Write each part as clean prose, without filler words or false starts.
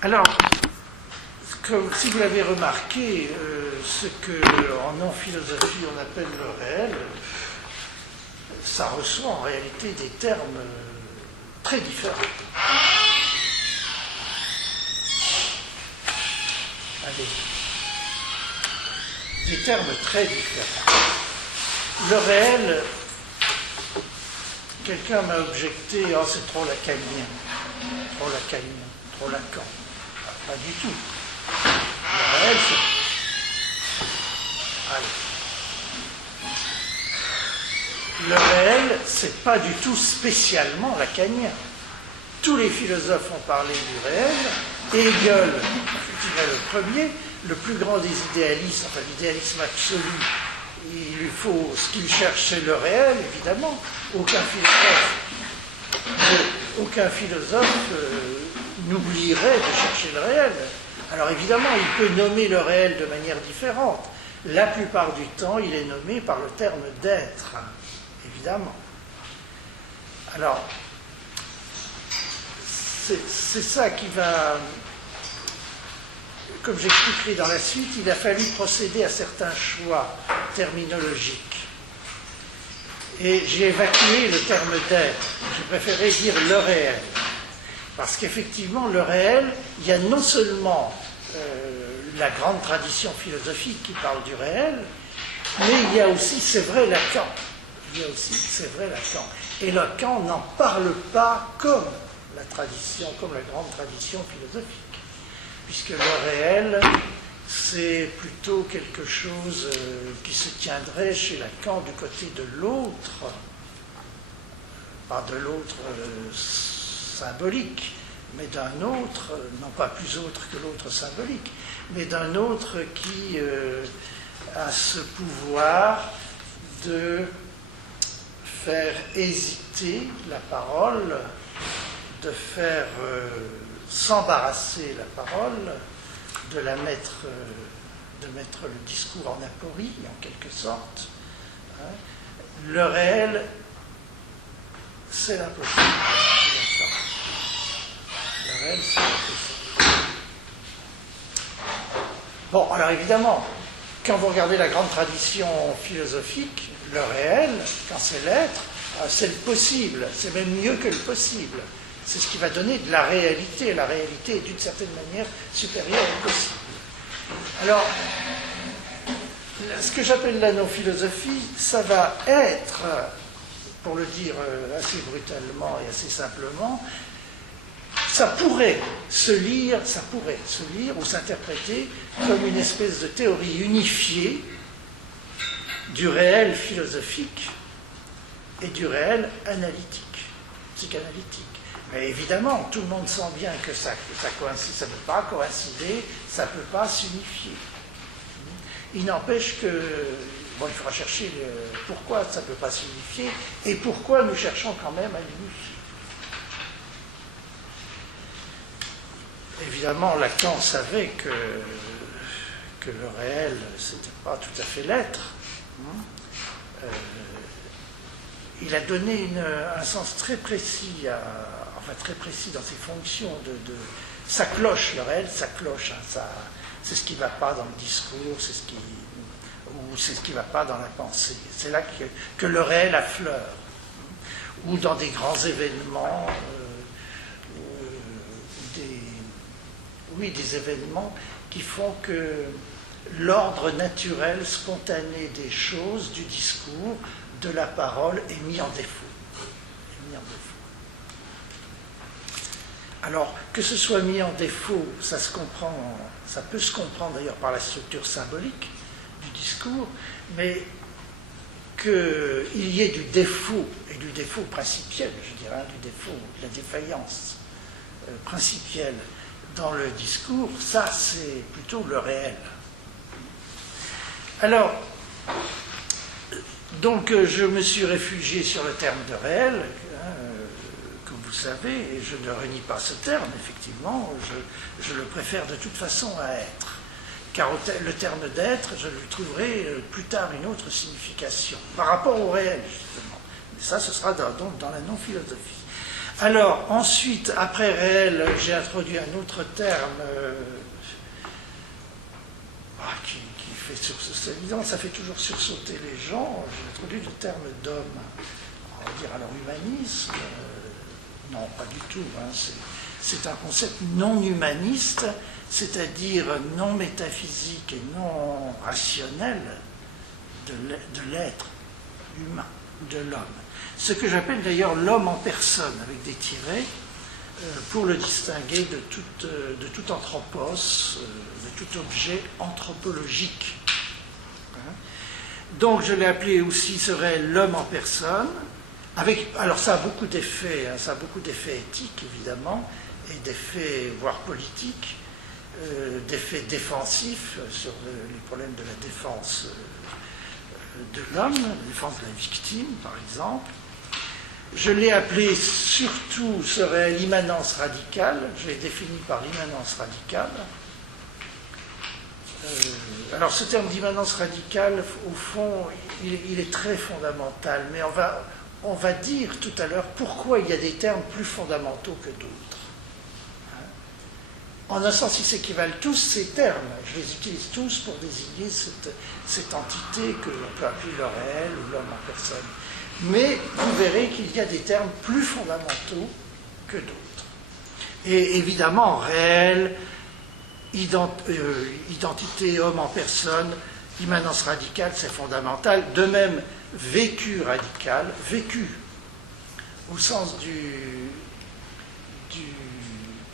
Alors, comme si vous l'avez remarqué, ce que en non-philosophie on appelle le réel, ça reçoit en réalité des termes très différents. Allez. Des termes très différents. Le réel, quelqu'un m'a objecté, oh c'est trop lacanien, trop Lacan. Pas du tout. Le réel, c'est... Allez. Le réel, c'est pas du tout spécialement lacanien. Tous les philosophes ont parlé du réel. Hegel, je dirais le premier, le plus grand des idéalistes, enfin l'idéalisme absolu, il lui faut ce qu'il cherche, c'est le réel, évidemment. Aucun philosophe n'oublierait de chercher le réel. Alors évidemment, il peut nommer le réel de manière différente. La plupart du temps, il est nommé par le terme d'être, évidemment. Alors, c'est ça qui va... Comme j'expliquerai dans la suite, il a fallu procéder à certains choix terminologiques. Et j'ai évacué le terme d'être. J'ai préféré dire le réel. Parce qu'effectivement, le réel, il y a non seulement la grande tradition philosophique qui parle du réel, mais il y a aussi, c'est vrai, Lacan. Et Lacan n'en parle pas comme la grande tradition philosophique. Puisque le réel, c'est plutôt quelque chose qui se tiendrait chez Lacan du côté de l'autre, pas de l'autre symbolique, mais d'un autre, non pas plus autre que l'autre symbolique, mais d'un autre qui a ce pouvoir de faire hésiter la parole, de faire s'embarrasser la parole, de mettre le discours en aporie, en quelque sorte. Le réel, c'est l'impossible. Le réel, c'est l'impossible. Bon, alors évidemment, quand vous regardez la grande tradition philosophique, le réel, quand c'est l'être, c'est le possible, c'est même mieux que le possible. C'est ce qui va donner de la réalité. La réalité est d'une certaine manière supérieure au possible. Alors, ce que j'appelle la non-philosophie, ça va être, pour le dire assez brutalement et assez simplement, ça pourrait se lire ou s'interpréter comme une espèce de théorie unifiée du réel philosophique et du réel analytique, psychanalytique. Mais évidemment, tout le monde sent bien que ça coïncide, ça ne peut pas coïncider, ça ne peut pas s'unifier. Il n'empêche que, bon, il faudra chercher pourquoi ça ne peut pas s'unifier et pourquoi nous cherchons quand même à l'unifier. Évidemment, Lacan savait que le réel, ce n'était pas tout à fait l'être. Il a donné un sens très précis très précis dans ses fonctions ça cloche, le réel, ça cloche, c'est ce qui ne va pas dans le discours, c'est ce qui ne va pas dans la pensée. C'est là que le réel affleure, ou dans des grands événements, des événements qui font que l'ordre naturel, spontané des choses, du discours, de la parole est mis en défaut. Alors, que ce soit mis en défaut, ça peut se comprendre d'ailleurs par la structure symbolique du discours, mais qu'il y ait du défaut, et du défaut principiel, je dirais, du défaut, de la défaillance principielle dans le discours, ça c'est plutôt le réel. Alors, donc je me suis réfugié sur le terme de réel, comme vous savez, et je ne renie pas ce terme, effectivement, je le préfère de toute façon à être. Car le terme d'être, je lui trouverai plus tard une autre signification, par rapport au réel, justement. Mais ça, ce sera donc dans la non-philosophie. Alors, ensuite, après réel, j'ai introduit un autre terme qui fait c'est évident, ça fait toujours sursauter les gens. J'ai introduit le terme d'homme. On va dire alors humanisme. Non, pas du tout. Hein, c'est un concept non humaniste, c'est-à-dire non métaphysique et non rationnel de l'être humain, de l'homme. Ce que j'appelle d'ailleurs l'homme en personne, avec des tirets, pour le distinguer de tout anthropos, de tout objet anthropologique. Donc je l'ai appelé aussi, serait l'homme en personne, alors ça a beaucoup d'effets, hein, ça a beaucoup d'effets éthiques évidemment, et d'effets voire politiques, d'effets défensifs sur les problèmes de la défense de l'homme, la défense de la victime par exemple. Je l'ai appelé surtout, serait l'immanence radicale, je l'ai défini par l'immanence radicale. Alors ce terme d'immanence radicale, au fond, il est très fondamental, mais on va dire tout à l'heure pourquoi il y a des termes plus fondamentaux que d'autres. En un sens, ils s'équivalent tous, ces termes. Je les utilise tous pour désigner cette entité que l'on peut appeler le réel ou l'homme en personne. Mais vous verrez qu'il y a des termes plus fondamentaux que d'autres. Et évidemment, réel, identité, homme en personne, immanence radicale, c'est fondamental. De même, vécu radical, vécu, au sens du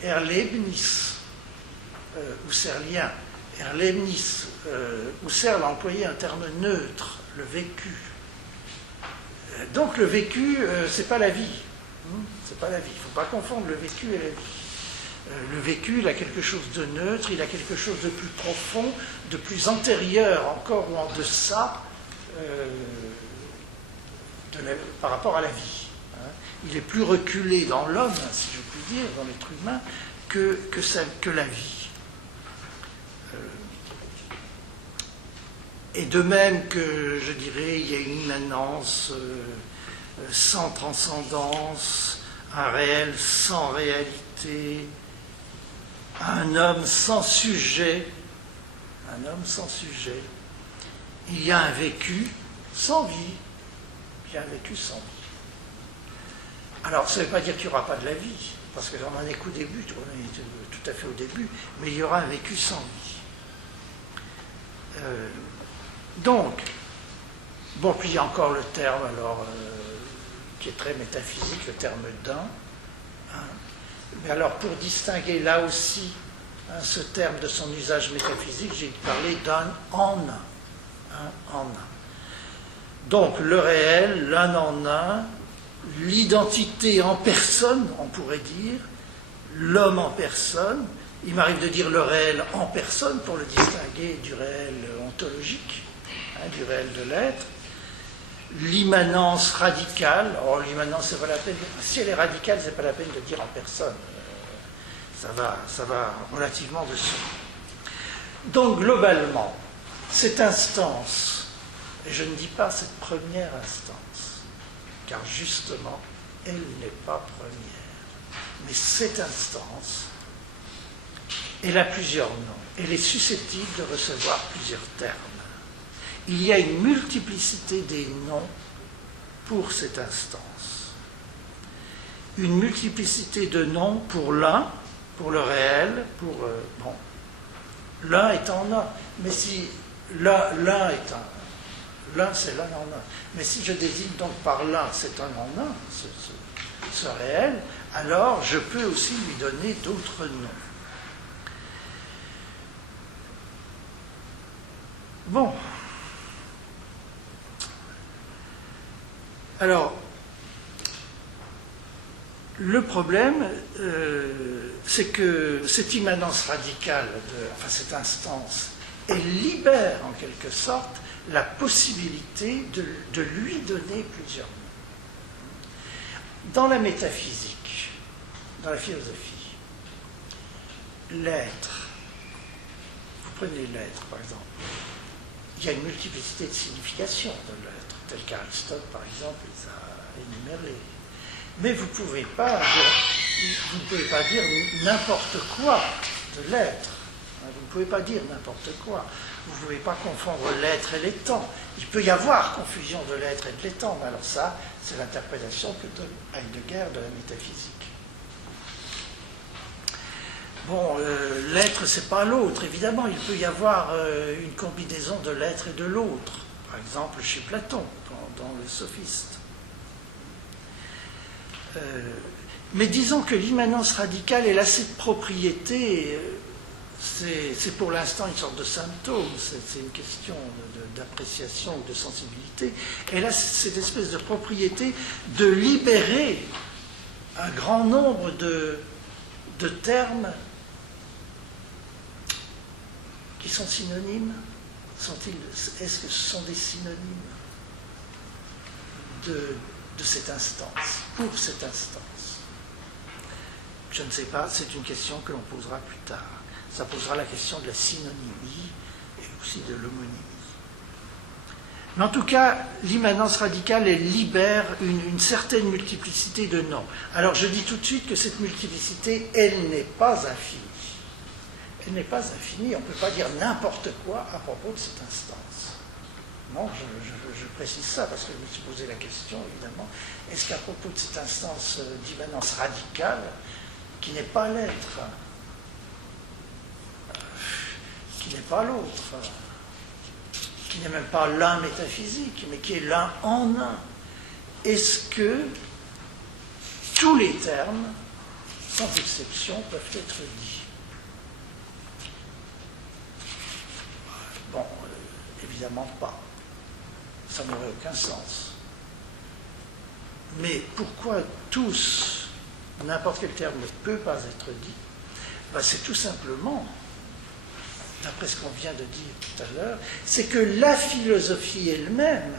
Erlebnis, husserlien. Erlebnis, Husserl a employé un terme neutre, le vécu. Donc le vécu, c'est pas la vie. C'est pas la vie. Il ne faut pas confondre le vécu et la vie. Le vécu, il a quelque chose de neutre, il a quelque chose de plus profond, de plus antérieur encore ou en deçà par rapport à la vie. Il est plus reculé dans l'homme, si je puis dire, dans l'être humain, que la vie. Et de même que, je dirais, il y a une immanence sans transcendance, un réel sans réalité, un homme sans sujet, il y a un vécu sans vie, il y a un vécu sans vie. Alors, ça ne veut pas dire qu'il n'y aura pas de la vie, parce que j'en ai qu'au début, on est tout à fait au début, mais il y aura un vécu sans vie. Donc, bon, puis il y a encore le terme, alors, qui est très métaphysique, le terme d'un. Hein. Mais alors, pour distinguer là aussi ce terme de son usage métaphysique, j'ai parlé d'un en un. Donc, le réel, l'un en un, l'identité en personne, on pourrait dire, l'homme en personne. Il m'arrive de dire le réel en personne pour le distinguer du réel ontologique, du réel de l'être. L'immanence radicale, alors l'immanence, c'est pas la peine, si elle est radicale, c'est pas la peine de dire en personne. Ça va relativement dessous. Donc, globalement, cette instance, et je ne dis pas cette première instance, car justement, elle n'est pas première. Mais cette instance, elle a plusieurs noms. Elle est susceptible de recevoir plusieurs termes. Il y a une multiplicité des noms pour cette instance. Une multiplicité de noms pour l'un, pour le réel, pour... l'un est en un. Mais si l'un est un... L'un, c'est l'un en un. Mais si je désigne donc par l'un, c'est un en un, ce réel, alors je peux aussi lui donner d'autres noms. Bon. Alors, le problème, c'est que cette immanence radicale, cette instance, elle libère en quelque sorte la possibilité de lui donner plusieurs noms. Dans la métaphysique, dans la philosophie, l'être, vous prenez l'être par exemple, il y a une multiplicité de significations de l'être, tel qu'Aristote par exemple les a énumérées. Mais vous ne pouvez pas dire n'importe quoi de l'être. Vous ne pouvez pas dire n'importe quoi. Vous ne pouvez pas confondre l'être et l'étant. Il peut y avoir confusion de l'être et de l'étant, mais alors ça, c'est l'interprétation que donne Heidegger de la métaphysique. Bon, l'être, c'est pas l'autre. Évidemment, il peut y avoir une combinaison de l'être et de l'autre. Par exemple, chez Platon, dans le Sophiste. Mais disons que l'immanence radicale, elle a cette propriété, c'est pour l'instant une sorte de symptôme, c'est une question d'appréciation ou de sensibilité. Elle a cette espèce de propriété de libérer un grand nombre de termes qui sont synonymes. Est-ce que ce sont des synonymes de cette instance, pour cette instance? Je ne sais pas, c'est une question que l'on posera plus tard. Ça posera la question de la synonymie et aussi de l'homonymie. Mais en tout cas, l'immanence radicale, elle libère une certaine multiplicité de noms. Alors je dis tout de suite que cette multiplicité, elle n'est pas infinie. Elle n'est pas infinie, on ne peut pas dire n'importe quoi à propos de cette instance. Non, je précise ça parce que je me suis posé la question, évidemment. Est-ce qu'à propos de cette instance d'immanence radicale, qui n'est pas l'être, qui n'est pas l'autre, qui n'est même pas l'un métaphysique, mais qui est l'un en un, est-ce que tous les termes, sans exception, peuvent être dits? Bon, évidemment pas. Ça n'aurait aucun sens. Mais pourquoi tous, n'importe quel terme ne peut pas être dit? Ben, c'est tout simplement, d'après ce qu'on vient de dire tout à l'heure, c'est que la philosophie elle-même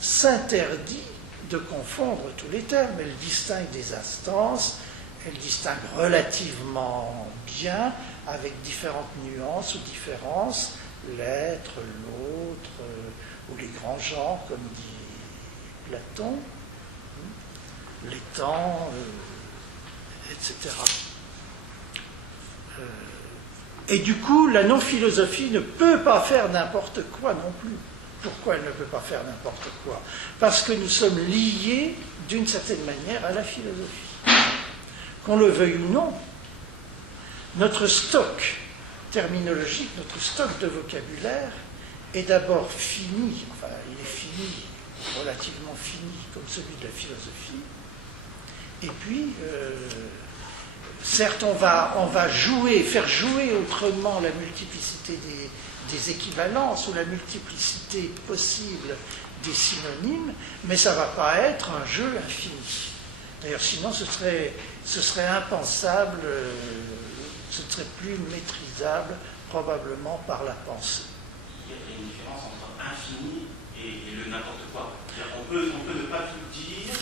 s'interdit de confondre tous les termes. Elle distingue des instances, elle distingue relativement bien, avec différentes nuances ou différences, l'être, l'autre, ou les grands genres, comme dit Platon, les temps, etc. Et du coup, la non-philosophie ne peut pas faire n'importe quoi non plus. Pourquoi elle ne peut pas faire n'importe quoi? Parce que nous sommes liés d'une certaine manière à la philosophie. Qu'on le veuille ou non, notre stock terminologique, notre stock de vocabulaire est d'abord fini, enfin il est fini, relativement fini, comme celui de la philosophie. Et puis, certes, on va faire jouer autrement la multiplicité des équivalences ou la multiplicité possible des synonymes, mais ça ne va pas être un jeu infini. D'ailleurs, sinon, ce serait impensable, ce ne serait plus maîtrisable, probablement par la pensée. Il y a une différence entre infini et le n'importe quoi. On peut ne pas tout dire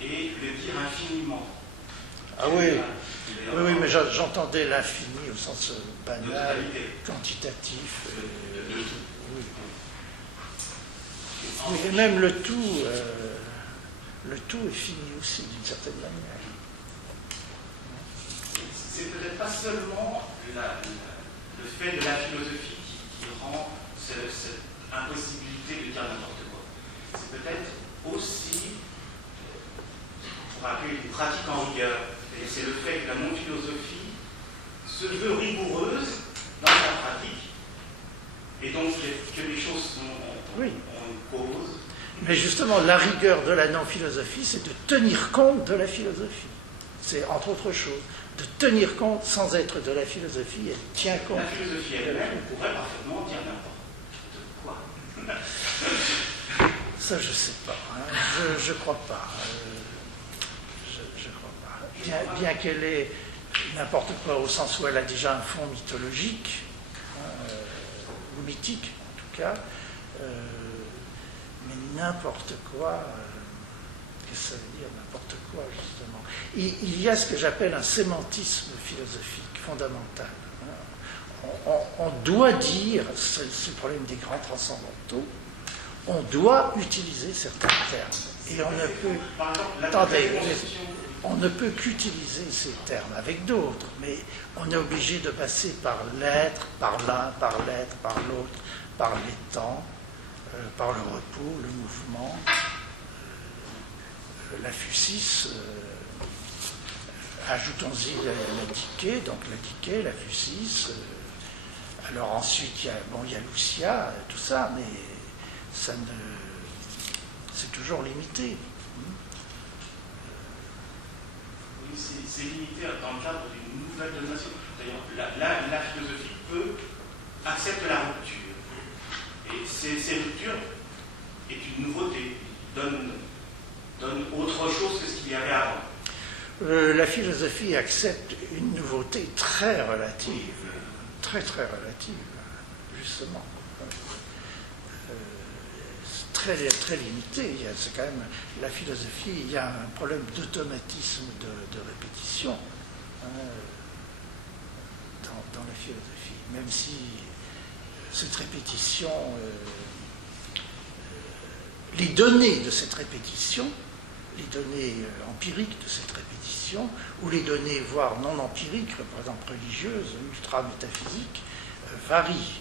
et le dire infiniment. Ah oui, oui, mais j'entendais l'infini au sens banal, quantitatif. Oui, et même le tout est fini aussi, d'une certaine manière. C'est peut-être pas seulement le fait de la philosophie qui rend cette impossibilité de dire n'importe quoi. C'est peut-être aussi, pour appeler une pratique en rigueur, et c'est le fait que la non-philosophie se veut rigoureuse dans sa pratique, et donc que les choses ont une cause. Mais justement, la rigueur de la non-philosophie, c'est de tenir compte de la philosophie. C'est, entre autres choses, de tenir compte, sans être de la philosophie, elle tient compte. La philosophie elle-même pourrait parfaitement dire n'importe quoi. Ça, je ne sais pas. Hein. Je ne crois pas. Je crois pas. Bien qu'elle ait n'importe quoi au sens où elle a déjà un fond mythologique, ou mythique en tout cas, mais n'importe quoi, qu'est-ce que ça veut dire n'importe quoi justement? Il y a ce que j'appelle un sémantisme philosophique fondamental. On doit dire, c'est le problème des grands transcendantaux, on doit utiliser certains termes. Et on ne peut, Par exemple, attendez, on ne peut qu'utiliser ces termes avec d'autres, mais on est obligé de passer par l'être, par l'un, par l'être, par l'autre, par les temps, par le repos, le mouvement, la fusis, ajoutons-y la dikée, donc la dikée, la fusis. Alors ensuite, il y a Lucia, tout ça, mais ça c'est toujours limité. Oui, c'est limité dans le cadre d'une nouvelle domination. D'ailleurs, la philosophie accepte la rupture. Et ces ruptures est une nouveauté, donne autre chose que ce qu'il y avait avant. La philosophie accepte une nouveauté très relative, très relative, justement. Très limité. C'est quand même la philosophie, il y a un problème d'automatisme de répétition dans la philosophie, même si cette répétition, les données de cette répétition, les données empiriques de cette répétition, ou les données, voire non empiriques, par exemple religieuses, ultra-métaphysiques, varient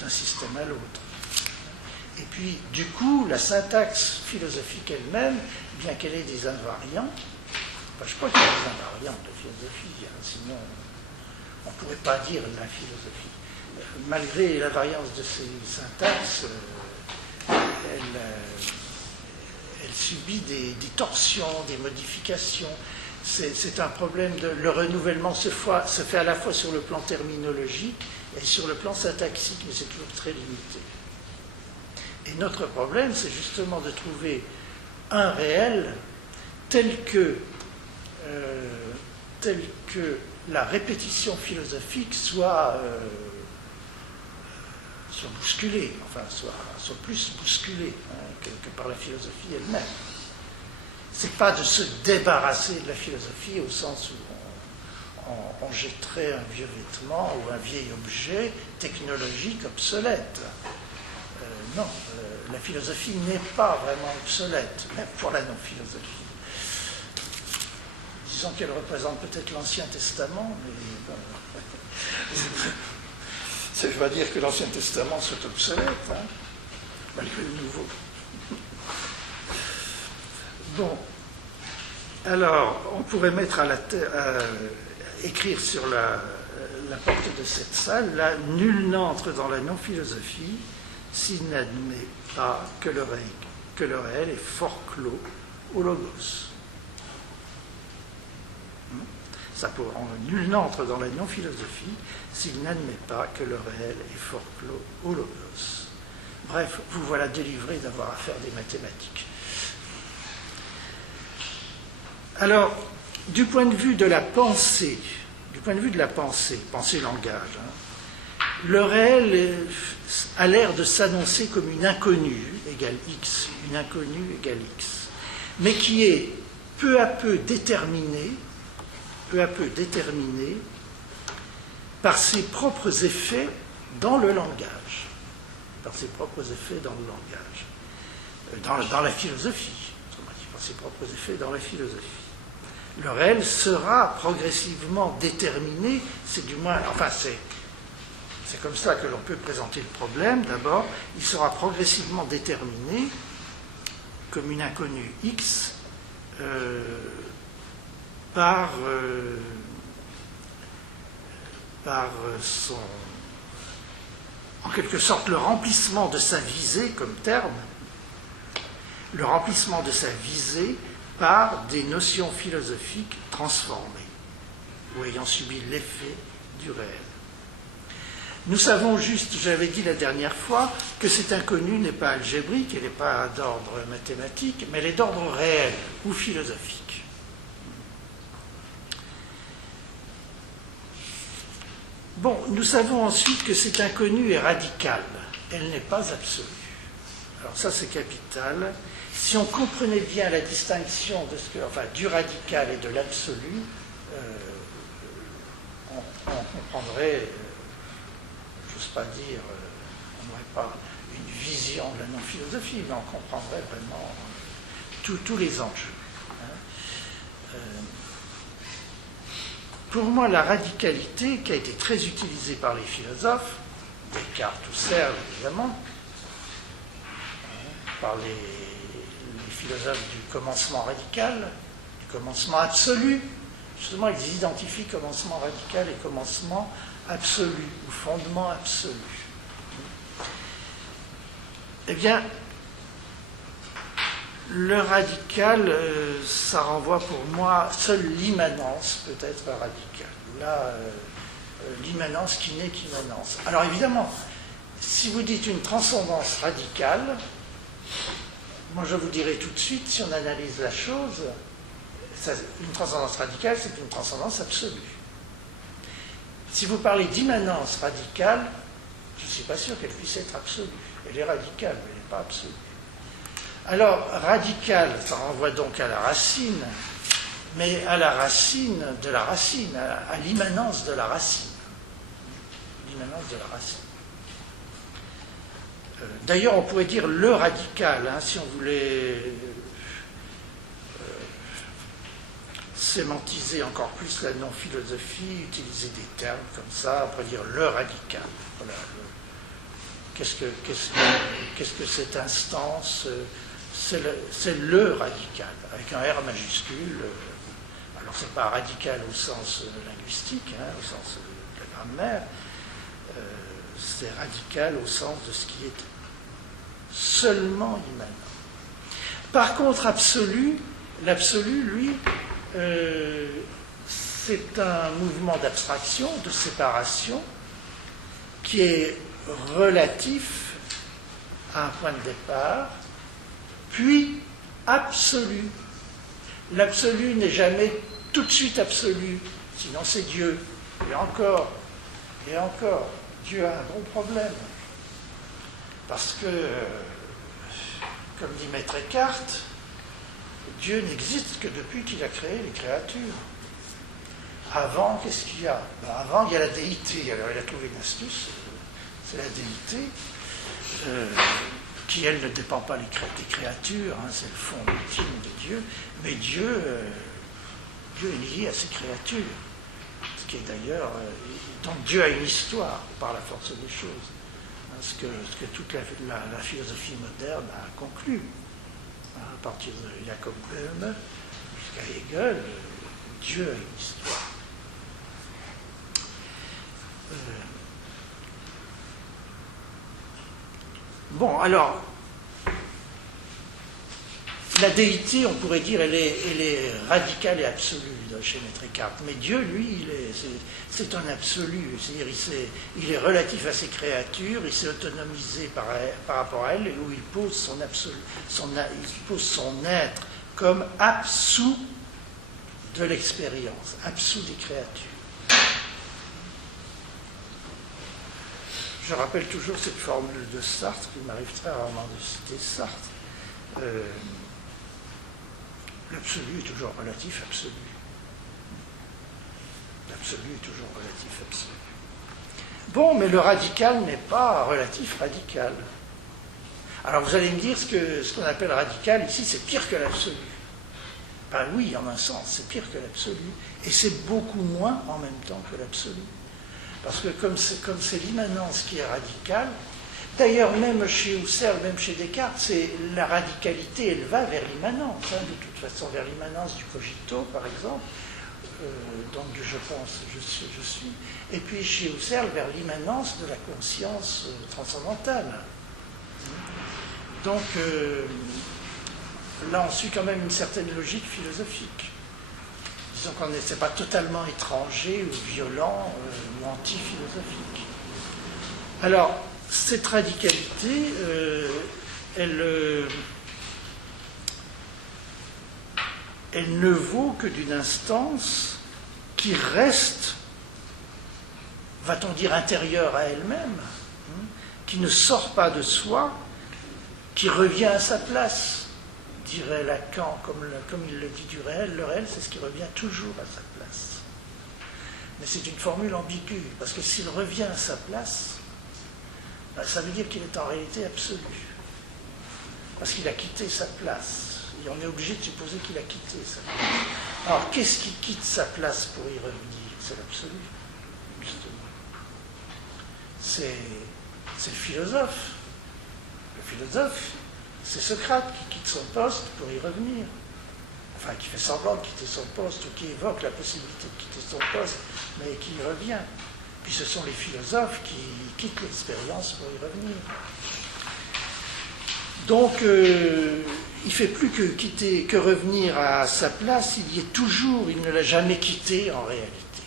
d'un système à l'autre. Et puis, du coup, la syntaxe philosophique elle-même, bien qu'elle ait des invariants, je crois qu'il y a des invariants de philosophie, sinon on ne pourrait pas dire la philosophie. Malgré l'invariance de ces syntaxes, elle subit des torsions, des modifications. C'est un problème le renouvellement se fait à la fois sur le plan terminologique et sur le plan syntaxique, mais c'est toujours très limité. Et notre problème, c'est justement de trouver un réel tel que la répétition philosophique soit bousculée, soit plus bousculée que par la philosophie elle-même. C'est pas de se débarrasser de la philosophie au sens où on jetterait un vieux vêtement ou un vieil objet technologique obsolète. Non, la philosophie n'est pas vraiment obsolète, même pour la non-philosophie. Disons qu'elle représente peut-être l'Ancien Testament, mais bon, ça ne veut pas dire que l'Ancien Testament soit obsolète, malgré le Nouveau. Bon, alors, on pourrait mettre écrire sur la porte de cette salle, là, nul n'entre dans la non-philosophie s'il n'admet pas que le réel est fort clos au logos. Nul n'entre dans la non-philosophie s'il n'admet pas que le réel est fort clos au logos. Bref, vous voilà délivré d'avoir à faire des mathématiques. Alors, du point de vue de la pensée, pensée-langage, le réel a l'air de s'annoncer comme une inconnue égale x, une inconnue égale x, mais qui est peu à peu déterminée par ses propres effets dans le langage, dans la philosophie, par ses propres effets dans la philosophie. Le réel sera progressivement déterminé, c'est comme ça que l'on peut présenter le problème. D'abord, il sera progressivement déterminé comme une inconnue x par son, en quelque sorte, le remplissement de sa visée comme terme, le remplissement de sa visée par des notions philosophiques transformées ou ayant subi l'effet du réel. Nous savons juste, j'avais dit la dernière fois, que cette inconnue n'est pas algébrique, elle n'est pas d'ordre mathématique, mais elle est d'ordre réel ou philosophique. Bon, nous savons ensuite que cette inconnue est radicale, elle n'est pas absolue. Alors ça, c'est capital. Si on comprenait bien la distinction du radical et de l'absolu, on comprendrait, j'ose pas dire, on n'aurait pas une vision de la non-philosophie, mais on comprendrait vraiment tous les enjeux. Pour moi, la radicalité, qui a été très utilisée par les philosophes, Descartes, Husserl, évidemment, par les philosophes du commencement radical, du commencement absolu, justement, ils identifient commencement radical et commencement absolu, ou fondement absolu. Eh bien, le radical, ça renvoie pour moi, seule l'immanence peut être radicale. Là, l'immanence qui n'est qu'immanence. Alors évidemment, si vous dites une transcendance radicale, moi je vous dirai tout de suite, si on analyse la chose, une transcendance radicale, c'est une transcendance absolue. Si vous parlez d'immanence radicale, je ne suis pas sûr qu'elle puisse être absolue. Elle est radicale, mais elle n'est pas absolue. Alors, radical, ça renvoie donc à la racine, mais à la racine de la racine, à l'immanence de la racine. L'immanence de la racine. D'ailleurs, on pourrait dire le radical, hein, si on voulait sémantiser encore plus la non-philosophie, utiliser des termes comme ça, on pourrait dire le radical. Voilà, qu'est-ce que cette instance c'est le radical, avec un R majuscule. Alors, c'est pas radical au sens linguistique, hein, au sens de la grammaire, c'est radical au sens de ce qui est seulement immanent. Par contre, l'absolu, lui, c'est un mouvement d'abstraction, de séparation, qui est relatif à un point de départ, puis absolu. L'absolu n'est jamais tout de suite absolu, sinon c'est Dieu. Et encore, Dieu a un gros problème. Parce que, comme dit Maître Eckhart, Dieu n'existe que depuis qu'il a créé les créatures. Avant, qu'est-ce qu'il y a? Avant, il y a la déité. Alors, il a trouvé une astuce, c'est la déité, qui, elle, ne dépend pas des créatures, hein, c'est le fond ultime de Dieu, mais Dieu est lié à ses créatures. Ce qui est d'ailleurs... donc Dieu a une histoire par la force des choses. Hein, ce que toute la philosophie moderne a conclu. À partir de Jacob Böhme jusqu'à Hegel, Dieu a une histoire. Bon, alors, la déité, on pourrait dire, elle est radicale et absolue chez Maître Eckhart. Mais Dieu, lui, c'est un absolu. C'est-à-dire, il est relatif à ses créatures, il s'est autonomisé par rapport à elles, où il pose son absolu, il pose son être comme absous de l'expérience, absous des créatures. Je rappelle toujours cette formule de Sartre, qui m'arrive très rarement de citer Sartre. L'absolu est toujours relatif absolu. L'absolu est toujours relatif absolu. Bon, mais le radical n'est pas relatif radical. Alors vous allez me dire ce qu'on appelle radical ici, c'est pire que l'absolu. Ben oui, en un sens, c'est pire que l'absolu. Et c'est beaucoup moins en même temps que l'absolu. Parce que comme c'est l'immanence qui est radicale, d'ailleurs même chez Husserl, même chez Descartes, c'est la radicalité, elle va vers l'immanence, hein, de toute façon vers l'immanence du cogito, par exemple, donc je pense, je suis, et puis chez Husserl vers l'immanence de la conscience transcendantale. Donc là on suit quand même une certaine logique philosophique. Disons qu'on n'est pas totalement étranger ou violent ou anti-philosophique. Alors, cette radicalité, elle ne vaut que d'une instance qui reste, va-t-on dire, intérieure à elle-même, qui ne sort pas de soi, qui revient à sa place. Dirait Lacan, comme il le dit du réel, le réel, c'est ce qui revient toujours à sa place. Mais c'est une formule ambiguë, parce que s'il revient à sa place, ça veut dire qu'il est en réalité absolu. Parce qu'il a quitté sa place. Et on est obligé de supposer qu'il a quitté sa place. Alors, qu'est-ce qui quitte sa place pour y revenir? C'est l'absolu, justement. C'est le philosophe. Le philosophe, c'est Socrate qui quitte son poste pour y revenir. Enfin, qui fait semblant de quitter son poste, ou qui évoque la possibilité de quitter son poste, mais qui y revient. Puis ce sont les philosophes qui quittent l'expérience pour y revenir. Donc, il ne fait plus que revenir à sa place, il y est toujours, il ne l'a jamais quitté en réalité.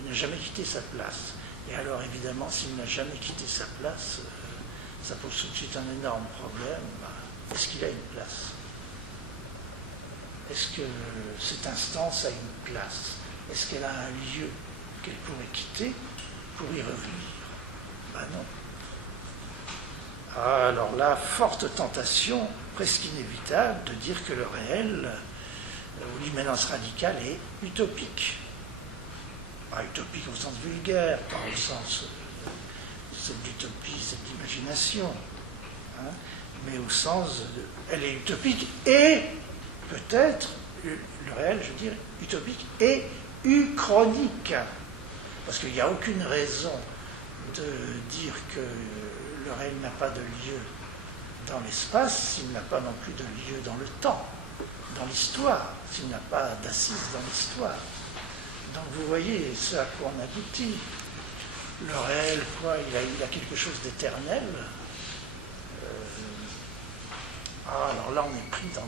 Il n'a jamais quitté sa place. Et alors, évidemment, s'il n'a jamais quitté sa place, ça pose tout de suite un énorme problème. Est-ce qu'il a une place? Est-ce que cette instance a une place? Est-ce qu'elle a un lieu qu'elle pourrait quitter pour y revenir? Ben non. Alors là, forte tentation, presque inévitable, de dire que le réel, ou l'immanence radicale, est utopique. Pas utopique au sens vulgaire, pas au sens c'est de l'utopie, c'est de l'imagination, hein, mais au sens elle est utopique et peut-être, le réel, je veux dire, utopique et uchronique. Parce qu'il n'y a aucune raison de dire que le réel n'a pas de lieu dans l'espace s'il n'a pas non plus de lieu dans le temps, dans l'histoire, s'il n'a pas d'assise dans l'histoire. Donc vous voyez ce à quoi on aboutit. Le réel, quoi, il a quelque chose d'éternel. Alors là, on est pris dans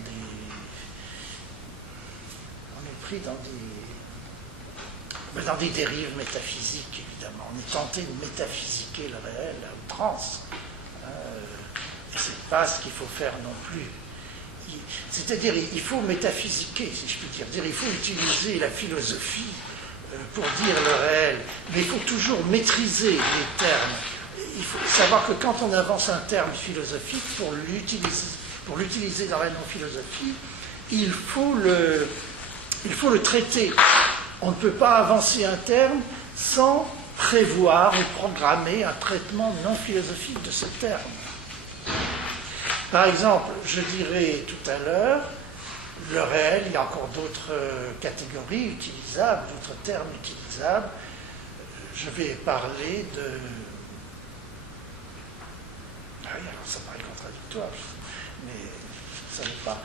des dérives métaphysiques, évidemment. On est tenté de métaphysiquer le réel à outrance. Et c'est pas ce qu'il faut faire non plus. C'est-à-dire, il faut métaphysiquer, si je puis dire. Il faut utiliser la philosophie pour dire le réel, mais il faut toujours maîtriser les termes. Il faut savoir que quand on avance un terme philosophique, pour l'utiliser dans la non-philosophie, il faut le traiter. On ne peut pas avancer un terme sans prévoir ou programmer un traitement non-philosophique de ce terme. Par exemple, je dirais tout à l'heure, le réel, il y a encore d'autres catégories utilisables, d'autres termes utilisables. Je vais parler de... Ah oui, alors ça paraît contradictoire, mais ça n'est pas...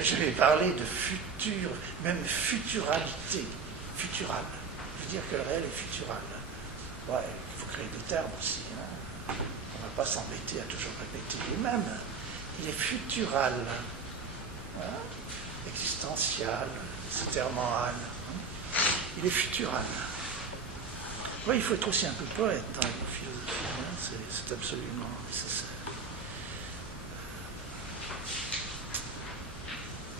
je vais parler de futur, même futuralité, futural. Je veux dire que le réel est futural. Ouais, il faut créer des termes aussi. Hein. On ne va pas s'embêter à toujours répéter les mêmes. Il est futural. Hein. Existentiel, c'est terme en âne. Il est futural. Oui, il faut être aussi un peu poète dans la philosophie, hein, c'est absolument nécessaire.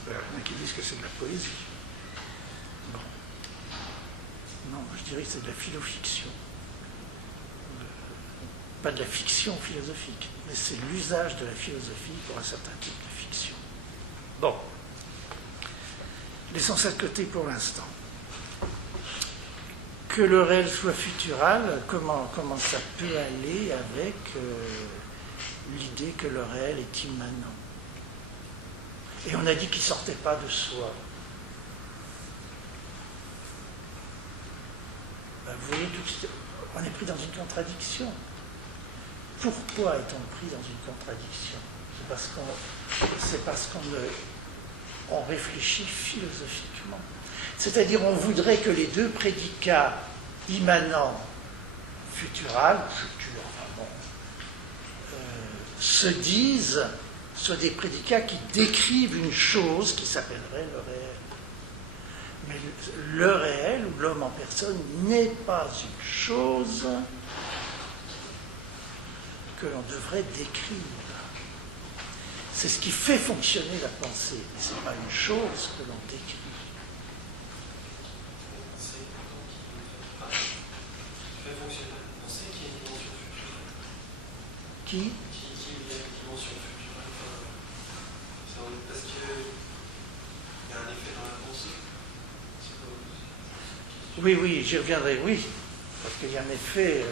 Il y en a qui disent que c'est de la poésie. Bon. Non, je dirais que c'est de la philofiction. Pas de la fiction philosophique, mais c'est l'usage de la philosophie pour un certain type de fiction. Bon. Laissons ça de côté pour l'instant. Que le réel soit futural, comment ça peut aller avec l'idée que le réel est immanent? Et on a dit qu'il ne sortait pas de soi. Ben, vous voyez, on est pris dans une contradiction. Pourquoi est-on pris dans une contradiction? C'est parce qu'on réfléchit philosophiquement. C'est-à-dire, on voudrait que les deux prédicats immanents, futural, futur, enfin bon, se disent, soient des prédicats qui décrivent une chose qui s'appellerait le réel. Mais le réel, ou l'homme en personne, n'est pas une chose que l'on devrait décrire. C'est ce qui fait fonctionner la pensée, mais ce n'est pas une chose que l'on décrit. Fait fonctionner la pensée qui a une dimension futurelle. Qui a une dimension futurelle. Parce qu'il y a un effet dans la pensée. Oui, j'y reviendrai, oui. Parce qu'il y a un effet...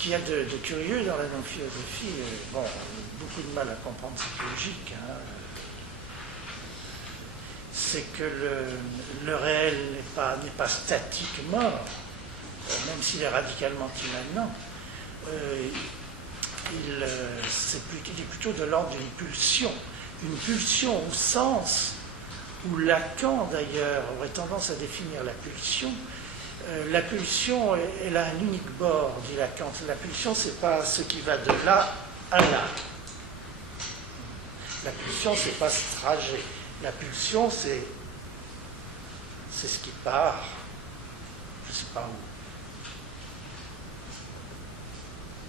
qu'il y a de curieux dans la non-philosophie, bon, beaucoup de mal à comprendre cette logique, hein, c'est que le réel n'est pas statique mort, même s'il est radicalement immanent. Il est plutôt de l'ordre d'une pulsion. Une pulsion au sens où Lacan, d'ailleurs, aurait tendance à définir la pulsion. La pulsion, elle a un unique bord, dit Lacan. La pulsion, c'est pas ce qui va de là à là. La pulsion, c'est pas ce trajet. La pulsion, c'est ce qui part, je ne sais pas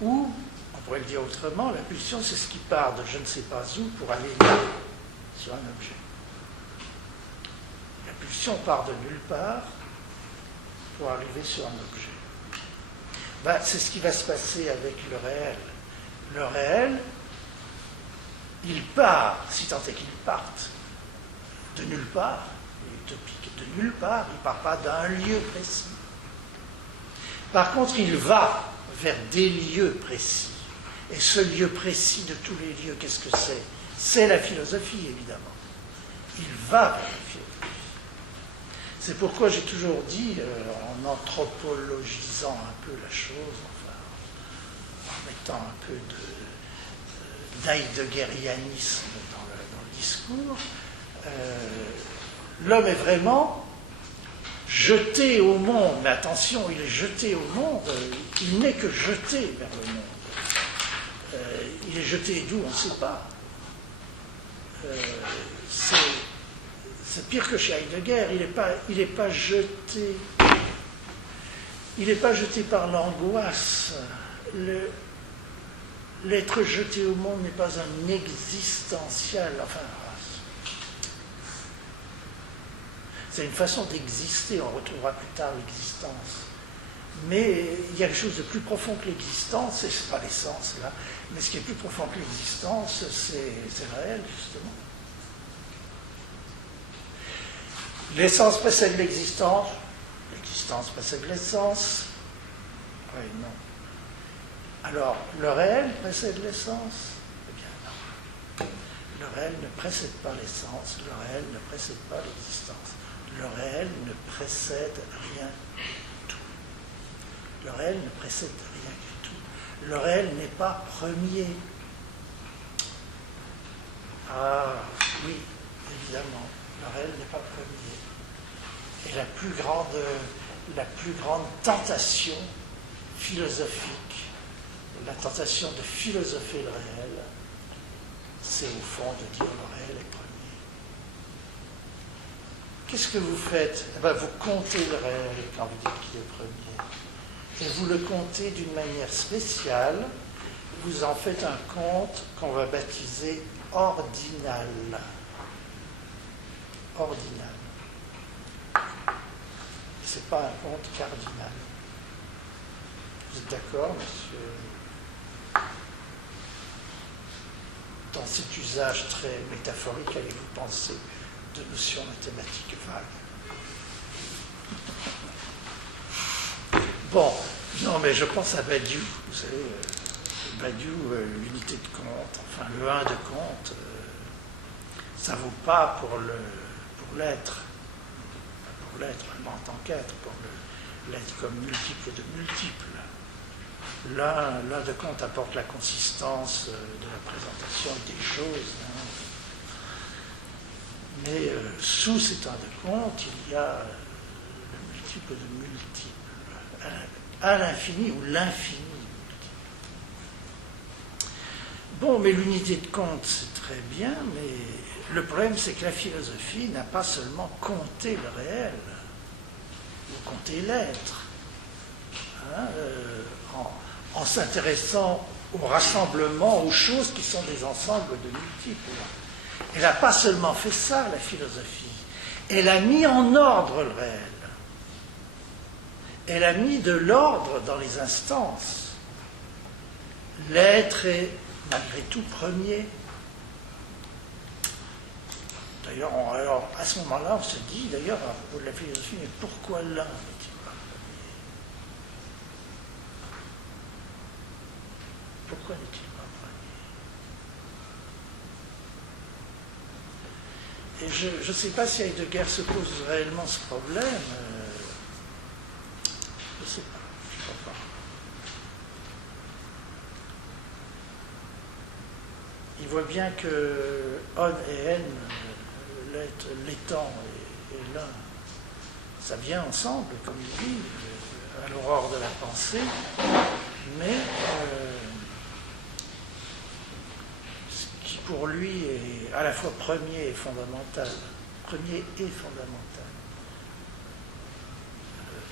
où. Ou, on pourrait le dire autrement, la pulsion, c'est ce qui part de je ne sais pas où pour aller là, sur un objet. La pulsion part de nulle part pour arriver sur un objet. Ben, c'est ce qui va se passer avec le réel. Le réel, il part, si tant est qu'il parte, de nulle part, utopique, de nulle part, il ne part pas d'un lieu précis. Par contre, il va vers des lieux précis. Et ce lieu précis de tous les lieux, qu'est-ce que c'est? C'est la philosophie, évidemment. Il va vers la philosophie. C'est pourquoi j'ai toujours dit, en anthropologisant un peu la chose, enfin, en mettant un peu d'heideggerianisme dans le discours, l'homme est vraiment jeté au monde, mais attention, il est jeté au monde, il n'est que jeté vers le monde. Il est jeté d'où, on ne sait pas. C'est pire que chez Heidegger, il n'est pas jeté. Il n'est pas jeté par l'angoisse. L'être jeté au monde n'est pas un existentiel, enfin, c'est une façon d'exister, on retrouvera plus tard l'existence. Mais il y a quelque chose de plus profond que l'existence, et ce n'est pas l'essence là, mais ce qui est plus profond que l'existence, c'est le réel, justement. L'essence précède l'existence, l'existence précède l'essence. Oui, non. Alors, le réel précède l'essence? Eh bien non. Le réel ne précède pas l'essence, le réel ne précède pas l'existence. Le réel ne précède rien du tout. Le réel ne précède rien du tout. Le réel n'est pas premier. Ah, oui, évidemment, le réel n'est pas premier. Et la plus grande tentation philosophique, la tentation de philosopher le réel, c'est au fond de dire le réel est premier. Qu'est-ce que vous faites? Eh bien, vous comptez le réel quand vous dites qu'il est premier. Et vous le comptez d'une manière spéciale. Vous en faites un compte qu'on va baptiser ordinal. Ordinal. Ce n'est pas un compte cardinal. Vous êtes d'accord, monsieur? Dans cet usage très métaphorique, allez-vous penser de notions mathématiques vagues? Bon, non, mais je pense à Badiou. Vous savez, Badiou, l'unité de compte, enfin le 1 de compte, ça ne vaut pas pour l'être. Pour l'être, en tant qu'être, pour l'être comme multiple de multiples. L'un de compte apporte la consistance de la présentation des choses. Hein. Mais sous cet un de compte, il y a le multiple de multiples, à l'infini ou l'infini. Bon, mais l'unité de compte, c'est très bien, mais le problème, c'est que la philosophie n'a pas seulement compté le réel, ou compté l'être, hein, en s'intéressant au rassemblement, aux choses qui sont des ensembles de multiples. Elle n'a pas seulement fait ça, la philosophie. Elle a mis en ordre le réel. Elle a mis de l'ordre dans les instances. L'être est malgré tout premier. D'ailleurs, alors, à ce moment-là, on se dit, d'ailleurs, à propos de la philosophie, mais pourquoi l'un n'est-il pas premier? pourquoi n'est-il pas premier? Et je ne sais pas si Heidegger se pose réellement ce problème. Je ne sais pas, je ne crois pas. Il voit bien que on et n, l'étant et l'un, ça vient ensemble, comme il dit, à l'aurore de la pensée, mais ce qui pour lui est à la fois premier et fondamental,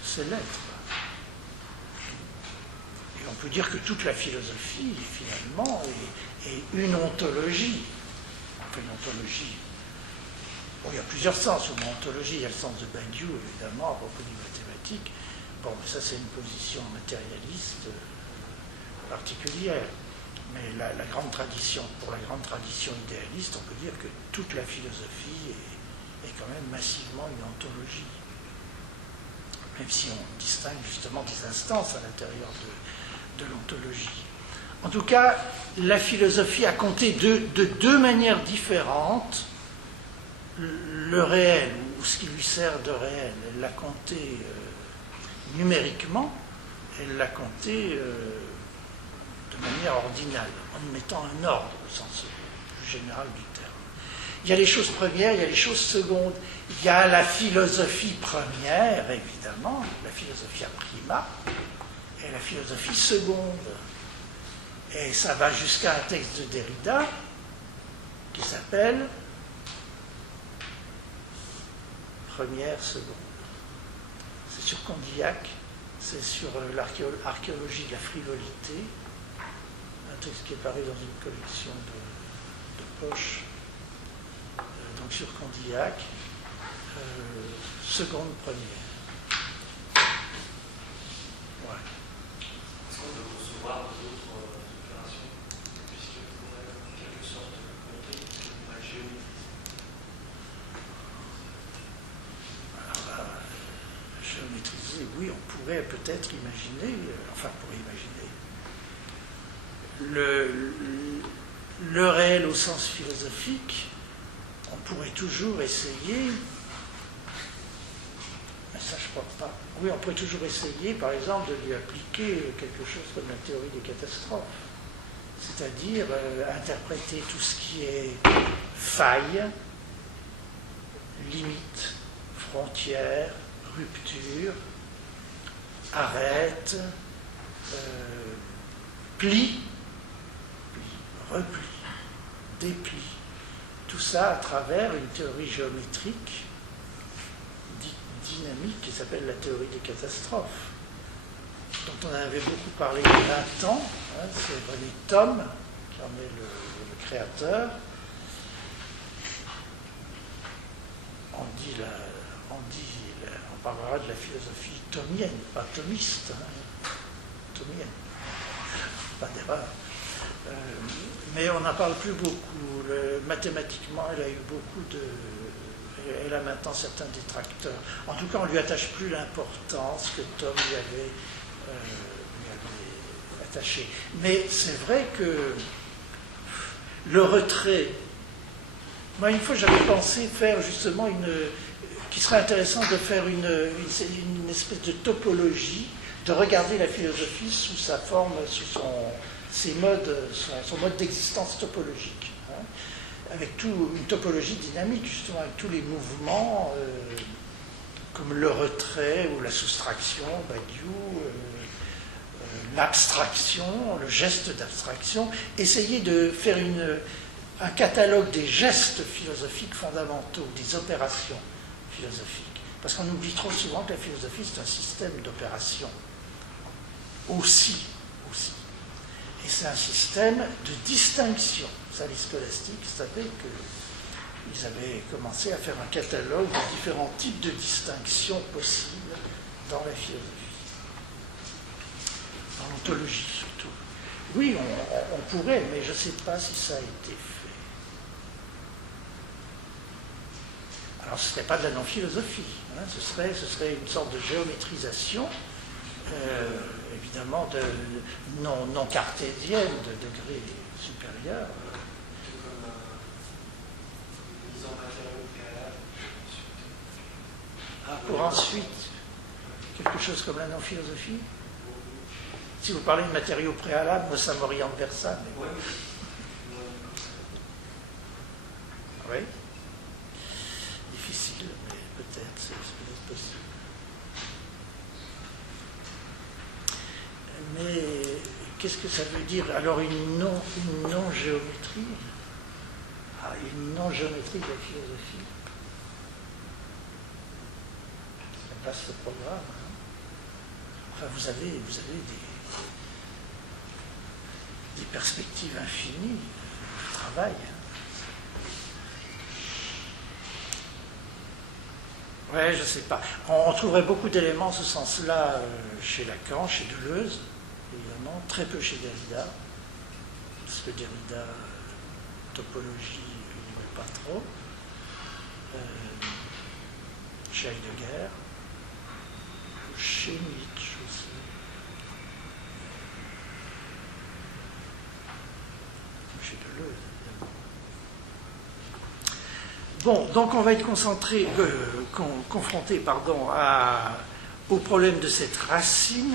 c'est l'être. Et on peut dire que toute la philosophie, finalement, est une ontologie. Enfin, une ontologie. Bon, il y a plusieurs sens. Une ontologie, il y a le sens de Badiou, évidemment, à propos des mathématiques. Bon, mais ça, c'est une position matérialiste particulière. Mais la grande tradition, pour la grande tradition idéaliste, on peut dire que toute la philosophie est quand même massivement une ontologie. Même si on distingue justement des instances à l'intérieur de l'ontologie. En tout cas, la philosophie a compté de deux manières différentes le réel, ou ce qui lui sert de réel. Elle l'a compté numériquement, elle l'a compté de manière ordinale, en mettant un ordre au sens plus général du terme. Il y a les choses premières, il y a les choses secondes. Il y a la philosophie première, évidemment, la philosophia prima, et la philosophie seconde. Et ça va jusqu'à un texte de Derrida qui s'appelle Première, seconde. C'est sur Condillac, c'est sur l'archéologie de la frivolité, un texte qui est paru dans une collection de poches, donc sur Condillac, seconde, première. Ouais. Est-ce qu'on peut concevoir d'autres opérations, puisqu'on a en quelque sorte montré la géométrie? Alors, géométriser, oui, on pourrait peut-être imaginer, le réel au sens philosophique, on pourrait toujours essayer, mais ça je crois pas, oui, on pourrait toujours essayer, par exemple, de lui appliquer quelque chose comme la théorie des catastrophes, c'est-à-dire interpréter tout ce qui est faille, limite, frontière, rupture, arête, pli, repli, dépli, tout ça à travers une théorie géométrique dynamique qui s'appelle la théorie des catastrophes, dont on avait beaucoup parlé il y a 20 ans, hein, c'est René Thom qui en est le créateur. On parlera de la philosophie thomienne, pas thomiste, hein, thomienne, pas d'erreur. Mais on n'en parle plus beaucoup. Mathématiquement, elle a eu beaucoup de... Elle a maintenant certains détracteurs. En tout cas, on ne lui attache plus l'importance que Thom lui avait attachée. Mais c'est vrai que le retrait... Moi, une fois, j'avais pensé faire justement qu'il serait intéressant de faire une espèce de topologie, de regarder la philosophie sous sa forme, sous son mode d'existence topologique, hein, avec une topologie dynamique, justement, avec tous les mouvements, comme le retrait ou la soustraction, Badiou, l'abstraction, le geste d'abstraction, essayer de faire un catalogue des gestes philosophiques fondamentaux, des opérations philosophiques. Parce qu'on oublie trop souvent que la philosophie, c'est un système d'opérations. Aussi. Et c'est un système de distinction. Ça, les scolastiques savaient qu'ils avaient commencé à faire un catalogue de différents types de distinctions possibles dans la philosophie. Dans l'ontologie, surtout. Oui, on pourrait, mais je ne sais pas si ça a été fait. Alors, ce ne serait pas de la non-philosophie, hein, ce serait une sorte de géométrisation évidemment non cartésienne, de degré supérieur. Plutôt comme une mise en matériaux préalable. Pour ensuite, quelque chose comme la non-philosophie. Si vous parlez de matériaux préalables, moi ça m'oriente vers ça. Mais... Oui. Difficile, mais peut-être, c'est peut-être possible. Mais qu'est-ce que ça veut dire? Alors une non-géométrie? Une non-géométrie de la philosophie. C'est un vaste programme. Hein. Enfin, vous avez des perspectives infinies de travail. Oui, je ne sais pas. On trouverait beaucoup d'éléments en ce sens-là chez Lacan, chez Deleuze, évidemment, très peu chez Derrida, parce que Derrida, topologie, il n'y met pas trop. Chez Heidegger, chez Nietzsche aussi. Chez Deleuze, évidemment. Bon, donc on va être confronté au problème de cette racine.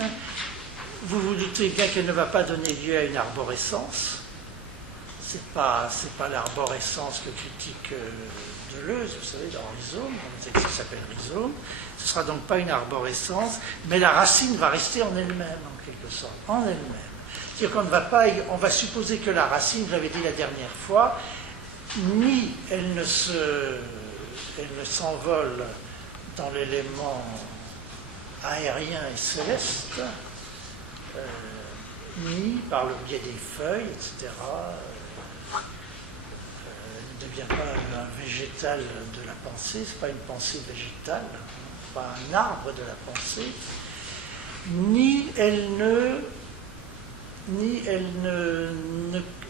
Vous vous doutez bien qu'elle ne va pas donner lieu à une arborescence. C'est pas l'arborescence que critique Deleuze, vous savez, dans Rhizome, dans le texte qui s'appelle Rhizome. Ce ne sera donc pas une arborescence, mais la racine va rester en elle-même, en quelque sorte, en elle-même. C'est-à-dire qu'on ne va pas, on va supposer que la racine, je l'avais dit la dernière fois, ni elle ne s'envole dans l'élément aérien et céleste, ni par le biais des feuilles, etc. Elle ne devient pas un végétal de la pensée, ce n'est pas une pensée végétale, pas un arbre de la pensée, ni elle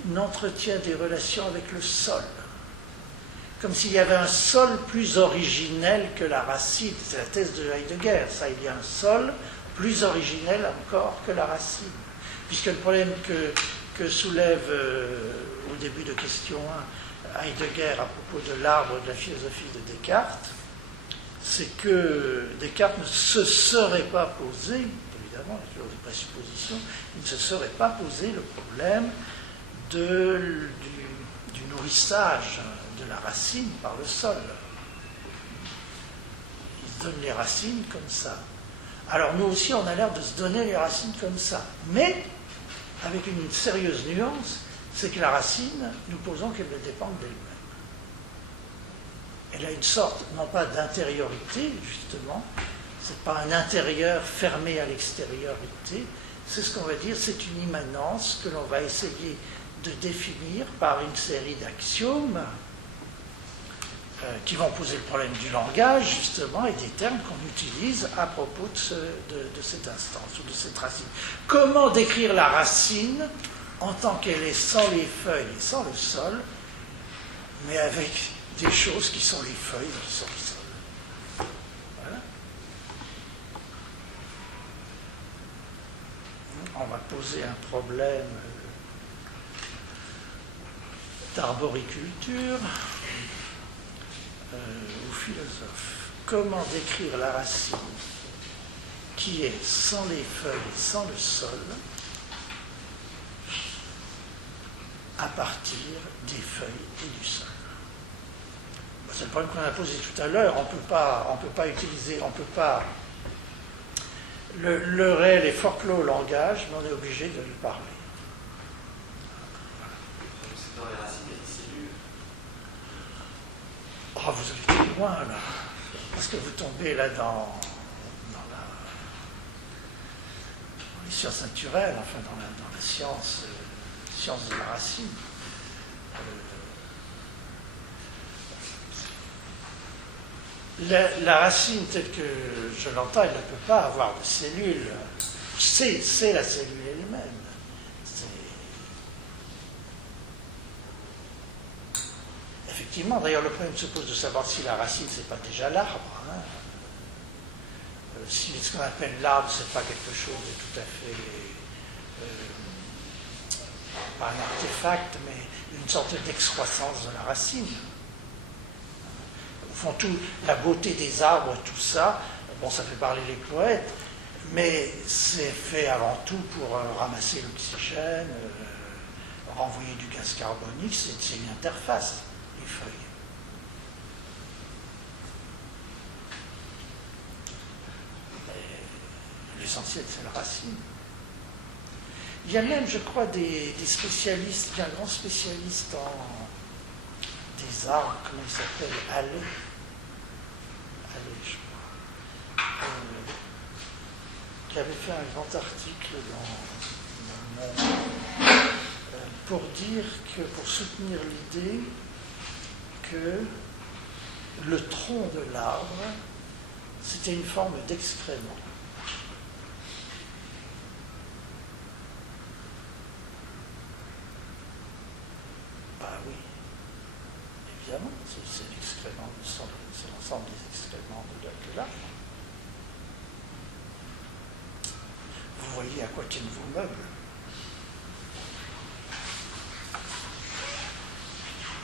n'entretient des relations avec le sol. Comme s'il y avait un sol plus originel que la racine. C'est la thèse de Heidegger, ça, il y a un sol plus originel encore que la racine. Puisque le problème que soulève au début de question 1 Heidegger à propos de l'arbre de la philosophie de Descartes, c'est que Descartes ne se serait pas posé, évidemment, il y a toujours des présuppositions, il ne se serait pas posé le problème du nourrissage de la racine par le sol. Il donne les racines comme ça. Alors nous aussi, on a l'air de se donner les racines comme ça. Mais, avec une sérieuse nuance, c'est que la racine, nous posons qu'elle ne dépend d'elle-même. Elle a une sorte, non pas d'intériorité, justement, c'est pas un intérieur fermé à l'extériorité, c'est ce qu'on va dire, c'est une immanence que l'on va essayer de définir par une série d'axiomes qui vont poser le problème du langage, justement, et des termes qu'on utilise à propos de cette instance ou de cette racine. Comment décrire la racine en tant qu'elle est sans les feuilles et sans le sol, mais avec des choses qui sont les feuilles et qui sont le sol. Voilà. On va poser un problème d'arboriculture aux philosophes. Comment décrire la racine qui est sans les feuilles et sans le sol à partir des feuilles et du sol? C'est le problème qu'on a posé tout à l'heure. On peut pas utiliser, le réel est fort clos au langage, mais on est obligé de lui parler. C'est dans les racines, il y a des cellules. Oh, vous avez été loin là, parce que vous tombez là dans les sciences naturelles, enfin dans la science de la racine. La racine, telle que je l'entends, elle ne peut pas avoir de cellules. C'est la cellule elle-même. Effectivement, d'ailleurs, le problème se pose de savoir si la racine, c'est pas déjà l'arbre. Hein. si ce qu'on appelle l'arbre, c'est pas quelque chose de tout à fait, pas un artefact, mais une sorte d'excroissance de la racine. Au fond, la beauté des arbres, tout ça, bon, ça fait parler les poètes, mais c'est fait avant tout pour ramasser l'oxygène, renvoyer du gaz carbonique, c'est une interface, les feuilles. Mais l'essentiel, c'est la racine. Il y a même, je crois, des spécialistes, il y a un grand spécialiste des arbres, comment il s'appelle, Halley, je crois, qui avait fait un grand article dans Le Monde pour dire que, pour soutenir l'idée que le tronc de l'arbre, c'était une forme d'excrément. Bah oui, évidemment, c'est l'excrément, c'est l'ensemble des excréments de l'arbre. Vous voyez à quoi tiennent vos meubles.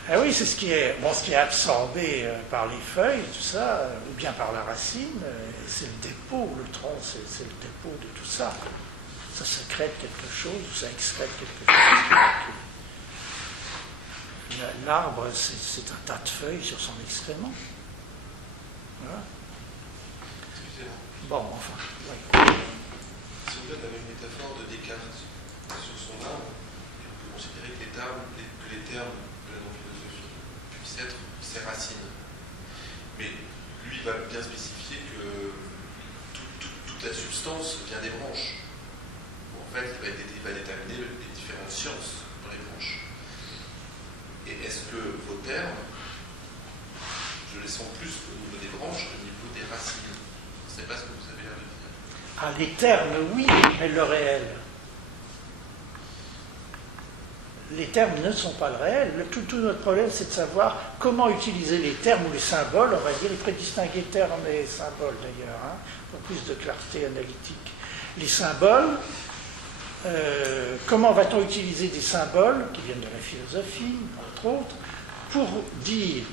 Ah oui, c'est ce qui est absorbé par les feuilles, tout ça, ou bien par la racine, c'est le dépôt, le tronc, c'est le dépôt de tout ça. Ça sécrète quelque chose, ou ça excrète quelque chose. L'arbre, c'est un tas de feuilles sur son excrément. Voilà. Excusez-moi. Bon, enfin, oui. Si on donne une métaphore de Descartes sur son arbre, on peut considérer que les termes de la non-philosophie puissent être ses racines. Mais lui, il va bien spécifier que toute la substance vient des branches. En fait, il va déterminer les différentes sciences dans les branches. Et est-ce que vos termes, je les sens plus au niveau des branches qu'au niveau des racines? Je ne sais pas ce que vous avez l'air de dire. Ah, les termes, oui, mais le réel. Les termes ne sont pas le réel. Tout notre problème, c'est de savoir comment utiliser les termes ou les symboles, on va dire, il pourrait distinguer termes et symboles d'ailleurs, pour plus de clarté analytique. Les symboles, comment va-t-on utiliser des symboles qui viennent de la philosophie, entre autres, pour dire,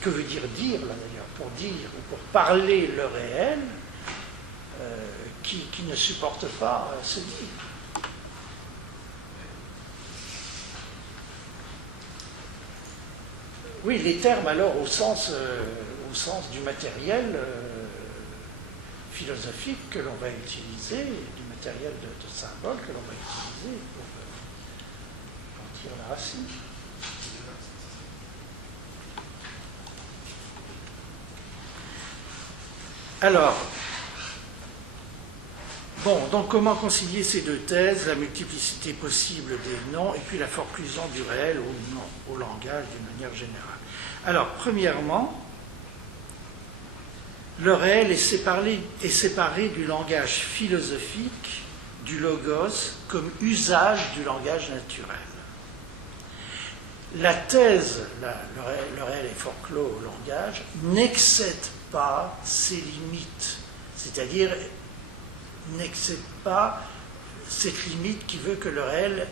que veut dire dire là d'ailleurs, pour dire ou pour parler le réel, qui ne supporte pas ce dire. Oui, les termes alors au sens du matériel philosophique que l'on va utiliser, du matériel de symbole que l'on va utiliser pour dire la racine. Alors, bon, donc comment concilier ces deux thèses, la multiplicité possible des noms et puis la forclusion du réel au langage d'une manière générale. Alors, premièrement, le réel est séparé du langage philosophique, du logos, comme usage du langage naturel. La thèse, le réel est forclos au langage, n'excède pas ses limites, c'est-à-dire n'excède pas cette limite qui veut que le réel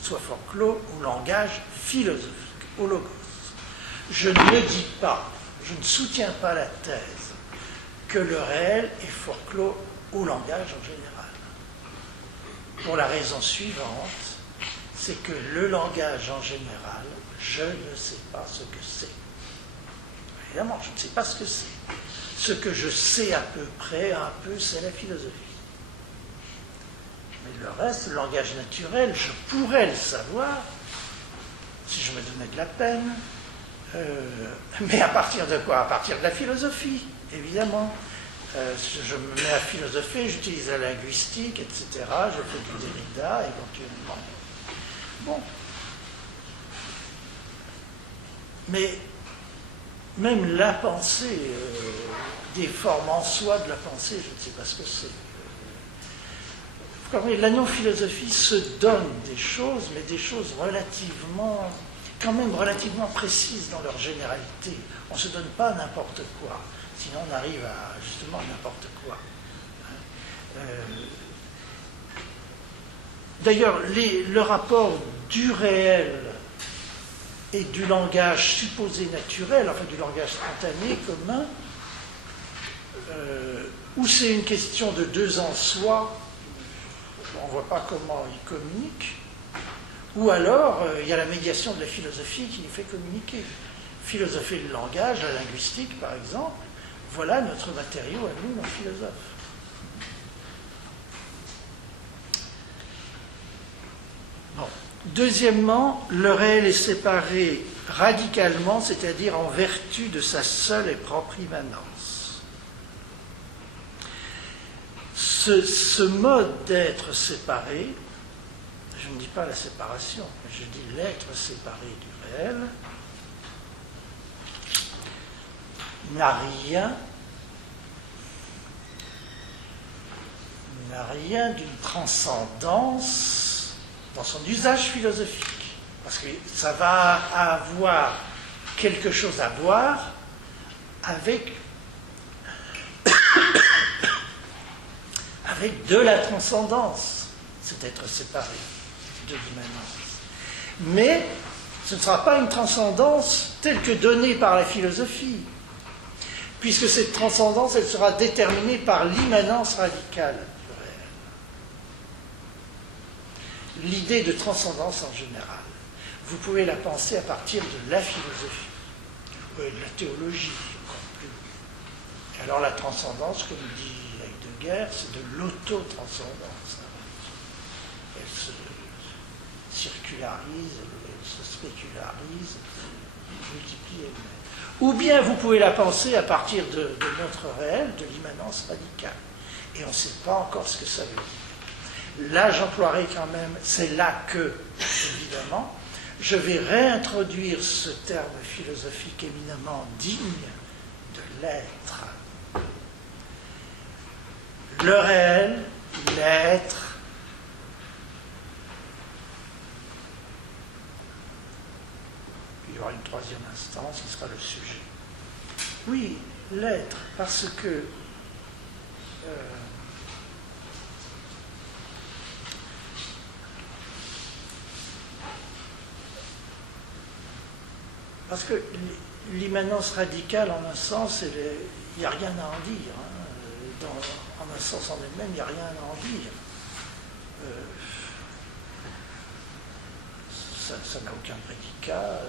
soit forclos au langage philosophique, au logos. Je ne dis pas, je ne soutiens pas la thèse que le réel est forclos au langage en général. Pour la raison suivante, c'est que le langage en général, je ne sais pas ce que c'est. Évidemment, je ne sais pas ce que c'est. Ce que je sais à peu près, un peu, c'est la philosophie. Mais le reste, le langage naturel, je pourrais le savoir si je me donnais de la peine. Mais à partir de quoi? À partir de la philosophie, évidemment. Je me mets à philosopher, j'utilise la linguistique, etc. Je fais du Derrida, éventuellement. Bon. Mais même la pensée, des formes en soi de la pensée, je ne sais pas ce que c'est. Vous comprenez, la non-philosophie se donne des choses, mais des choses quand même relativement précises dans leur généralité. On ne se donne pas n'importe quoi. Sinon, on arrive à justement à n'importe quoi. D'ailleurs, le rapport du réel et du langage supposé naturel, enfin du langage spontané, commun, où c'est une question de deux en soi, on ne voit pas comment ils communiquent, ou alors il y a la médiation de la philosophie qui les fait communiquer. Philosopher le langage, la linguistique par exemple, voilà notre matériau à nous, nos philosophes. Bon. Deuxièmement, le réel est séparé radicalement, c'est-à-dire en vertu de sa seule et propre immanence. Ce mode d'être séparé, je ne dis pas la séparation, mais je dis l'être séparé du réel, n'a rien d'une transcendance dans son usage philosophique. Parce que ça va avoir quelque chose à voir avec de la transcendance, c'est être séparé de l'immanence. Mais ce ne sera pas une transcendance telle que donnée par la philosophie, puisque cette transcendance, elle sera déterminée par l'immanence radicale du réel. L'idée de transcendance en général, vous pouvez la penser à partir de la philosophie, de la théologie, encore plus. Et alors la transcendance, comme dit Heidegger, c'est de l'auto-transcendance. Elle se circularise, elle se spécularise, elle multiplie elle-même. Ou bien vous pouvez la penser à partir de notre réel, de l'immanence radicale. Et on ne sait pas encore ce que ça veut dire. Là, j'emploierai quand même, c'est là que, évidemment, je vais réintroduire ce terme philosophique éminemment digne de l'être. Le réel, l'être, il y aura une troisième instance qui sera le sujet. Oui, l'être, parce que l'immanence radicale, en un sens, il n'y a rien à en dire. Hein. En un sens en elle-même, il n'y a rien à en dire. Ça n'a aucun prédicat,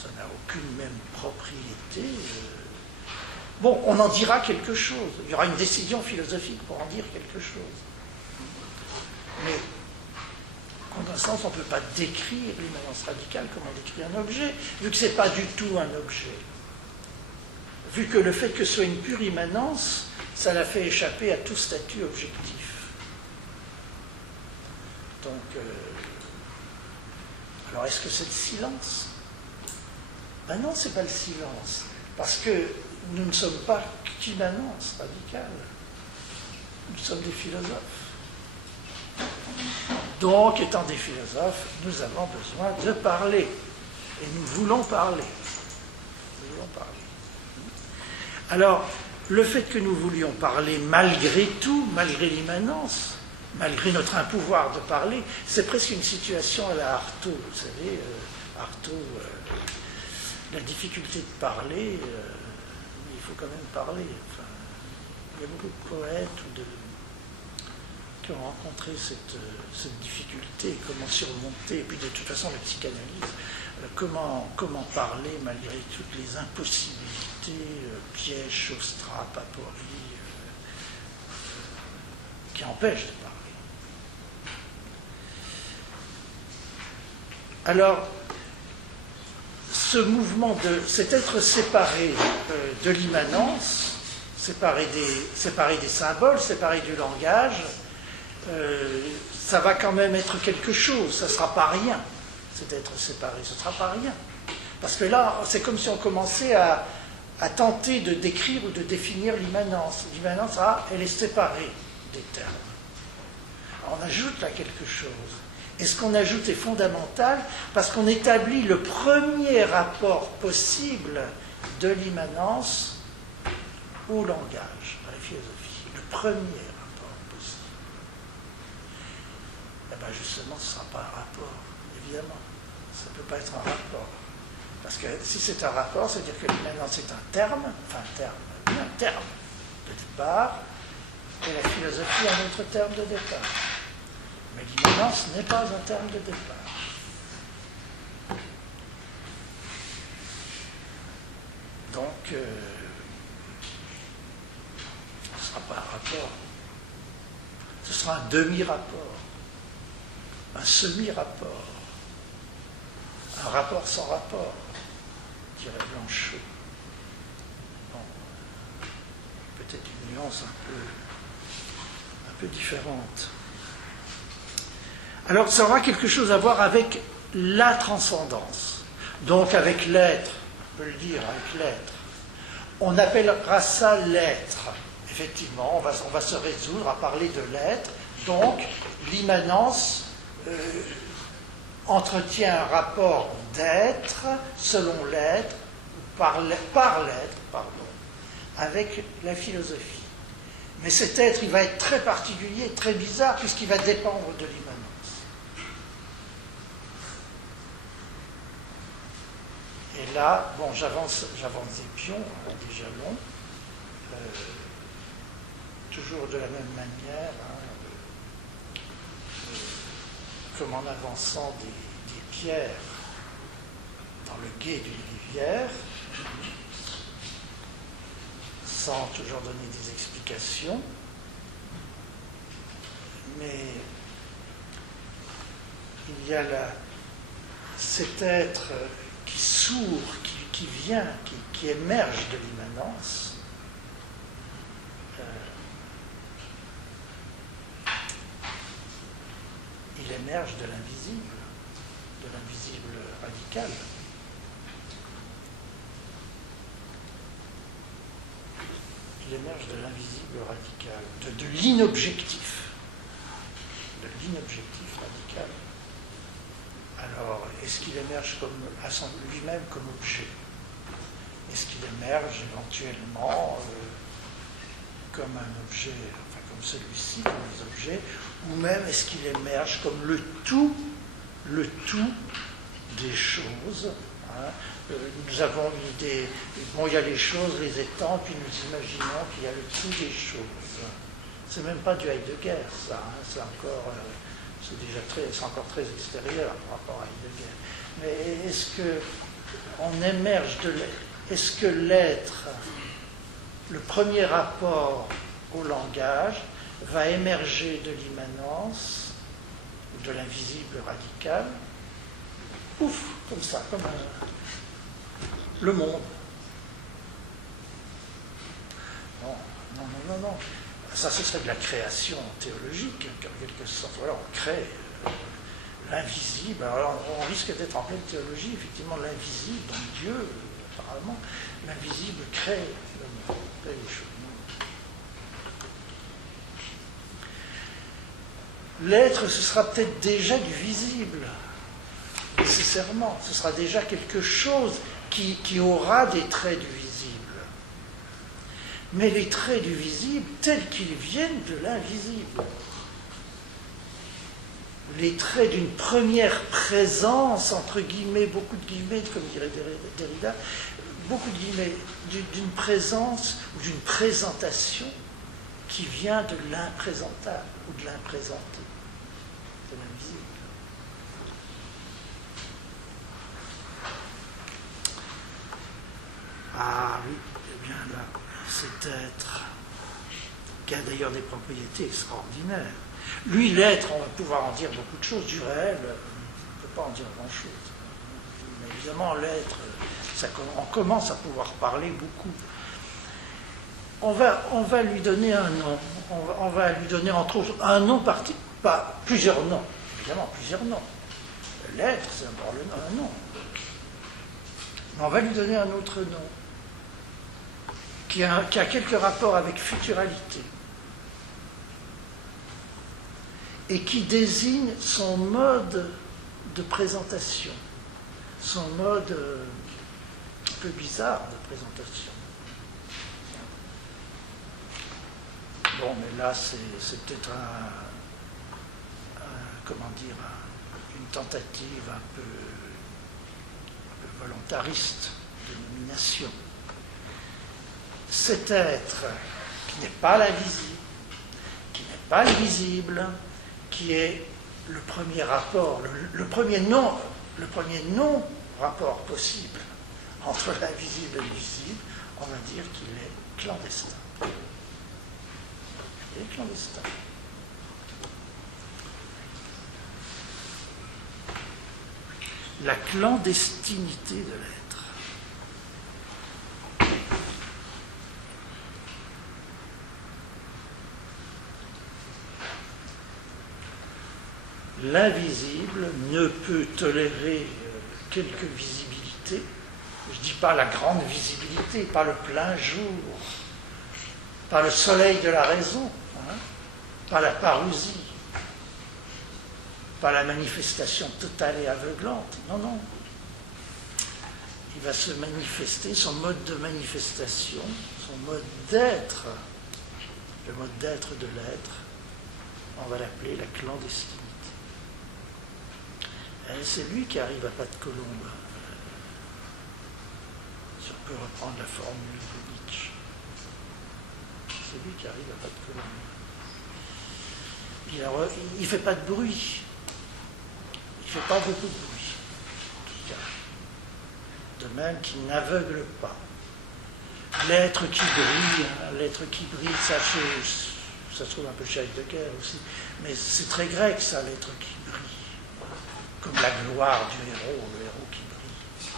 ça n'a aucune même propriété. Bon, on en dira quelque chose. Il y aura une décision philosophique pour en dire quelque chose. Mais en un sens, on ne peut pas décrire l'immanence radicale comme on décrit un objet, vu que ce n'est pas du tout un objet. Vu que le fait que ce soit une pure immanence, ça la fait échapper à tout statut objectif. Donc, alors est-ce que c'est le silence? Ben non, ce n'est pas le silence, parce que nous ne sommes pas qu'immanence radicale. Nous sommes des philosophes. Donc, étant des philosophes, nous avons besoin de parler. Et nous voulons parler. Nous voulons parler. Alors, le fait que nous voulions parler malgré tout, malgré l'immanence, malgré notre impouvoir de parler, c'est presque une situation à la Artaud. Vous savez, Artaud, la difficulté de parler, il faut quand même parler. Enfin, il y a beaucoup de poètes qui ont rencontré cette difficulté, comment surmonter, et puis de toute façon la psychanalyse, comment parler malgré toutes les impossibilités, pièges, chausse-trappes, apories, qui empêchent de parler. Alors, ce mouvement cet être séparé de l'immanence, séparé des symboles, séparé du langage, ça va quand même être quelque chose, ça ne sera pas rien, cet être séparé, ce ne sera pas rien. Parce que là, c'est comme si on commençait à tenter de décrire ou de définir l'immanence. L'immanence, elle est séparée des termes. Alors, on ajoute là quelque chose. Et ce qu'on ajoute est fondamental parce qu'on établit le premier rapport possible de l'immanence au langage, à la philosophie. Le premier rapport possible. Eh bien justement, ce ne sera pas un rapport, évidemment. Ça ne peut pas être un rapport. Parce que si c'est un rapport, c'est-à-dire que l'immanence est un terme de départ, et la philosophie un autre terme de départ. Mais l'immanence n'est pas un terme de départ. Donc, ce ne sera pas un rapport. Ce sera un demi-rapport, un semi-rapport, un rapport sans rapport, dirait Blanchot. Bon, peut-être une nuance un peu différente. Alors, ça aura quelque chose à voir avec la transcendance, donc avec l'être. On peut le dire, avec l'être. On appellera ça l'être. Effectivement, on va se résoudre à parler de l'être. Donc, l'immanence entretient un rapport d'être, selon l'être, par l'être, avec la philosophie. Mais cet être, il va être très particulier, très bizarre, puisqu'il va dépendre de l'immanence. Et là, bon, j'avance des pions, des jalons, toujours de la même manière, comme en avançant des pierres dans le gué d'une rivière, sans toujours donner des explications, mais il y a cet être qui s'ouvre, qui vient, qui émerge de l'immanence, il émerge de l'invisible radical. Il émerge de l'invisible radical, de l'inobjectif radical. Alors, est-ce qu'il émerge lui-même comme objet? Est-ce qu'il émerge éventuellement comme un objet, enfin comme celui-ci, comme les objets, ou même est-ce qu'il émerge comme le tout des choses, hein? Nous avons l'idée, bon, il y a les choses, les étangs, puis nous imaginons qu'il y a le tout des choses. C'est même pas du Heidegger, ça, hein? C'est encore très extérieur par rapport à Heidegger. Mais est-ce qu'on émerge de l'être? Est-ce que l'être, le premier rapport au langage, va émerger de l'immanence, ou de l'invisible radical, ouf, comme ça, comme le monde? Non. Ça, ce serait de la création théologique, en quelque sorte. Voilà, on crée l'invisible. Alors, on risque d'être en pleine théologie, effectivement, l'invisible, donc Dieu, apparemment. L'invisible crée le monde, crée les choses. L'être, ce sera peut-être déjà du visible, nécessairement. Ce sera déjà quelque chose qui aura des traits du visible. Mais les traits du visible, tels qu'ils viennent de l'invisible. Les traits d'une première présence, entre guillemets, beaucoup de guillemets, comme dirait Derrida, beaucoup de guillemets, d'une présence ou d'une présentation qui vient de l'imprésentable ou de l'imprésenté, de l'invisible. Ah oui, eh bien là, cet être, qui a d'ailleurs des propriétés extraordinaires. Lui, l'être, on va pouvoir en dire beaucoup de choses. Du réel, on ne peut pas en dire grand-chose. Mais évidemment, l'être, on commence à pouvoir parler beaucoup. On va lui donner un nom. On va lui donner, entre autres, un nom particulier. Pas plusieurs noms, évidemment, plusieurs noms. L'être, c'est d'abord un nom. Mais on va lui donner un autre nom, qui a quelques rapports avec futuralité, et qui désigne son mode de présentation, son mode peu bizarre de présentation. Bon, mais là, c'est peut-être une tentative un peu volontariste de nomination. Cet être qui n'est pas l'invisible, qui n'est pas le visible, qui est le premier rapport, le premier non-rapport possible entre l'invisible et le visible, on va dire qu'il est clandestin. Il est clandestin. La clandestinité de l'être. L'invisible ne peut tolérer quelque visibilité. Je ne dis pas la grande visibilité, pas le plein jour, pas le soleil de la raison, hein, pas la parousie, pas la manifestation totale et aveuglante. Non, non. Il va se manifester, son mode de manifestation, son mode d'être, le mode d'être de l'être, on va l'appeler la clandestinité. Et c'est lui qui arrive à pas de colombe, si on peut reprendre la formule de Nietzsche. C'est lui qui arrive à pas de colombe. Il ne fait pas de bruit. Il ne fait pas beaucoup de bruit, en tout cas. De même qu'il n'aveugle pas. L'être qui brille, ça se trouve un peu chez Heidegger aussi, mais c'est très grec ça, l'être qui brille. Comme la gloire du héros, le héros qui brille.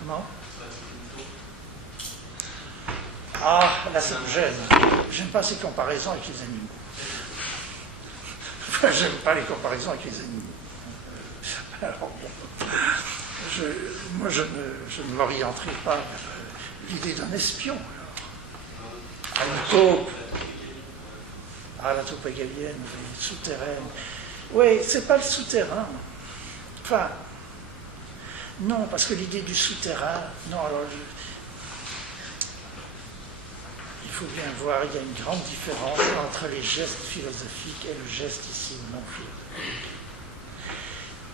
Comment ? Ah, là ça me gêne. J'aime pas ces comparaisons avec les animaux. Enfin, j'aime pas les comparaisons avec les animaux. Alors, moi, je ne m'orienterai pas vers l'idée d'un espion. À une taupe. Ah, la taupe hegelienne, souterraine. Oui, c'est pas le souterrain. Enfin, non, parce que l'idée du souterrain, non, alors, il faut bien voir, il y a une grande différence entre les gestes philosophiques et le geste ici non philosophique.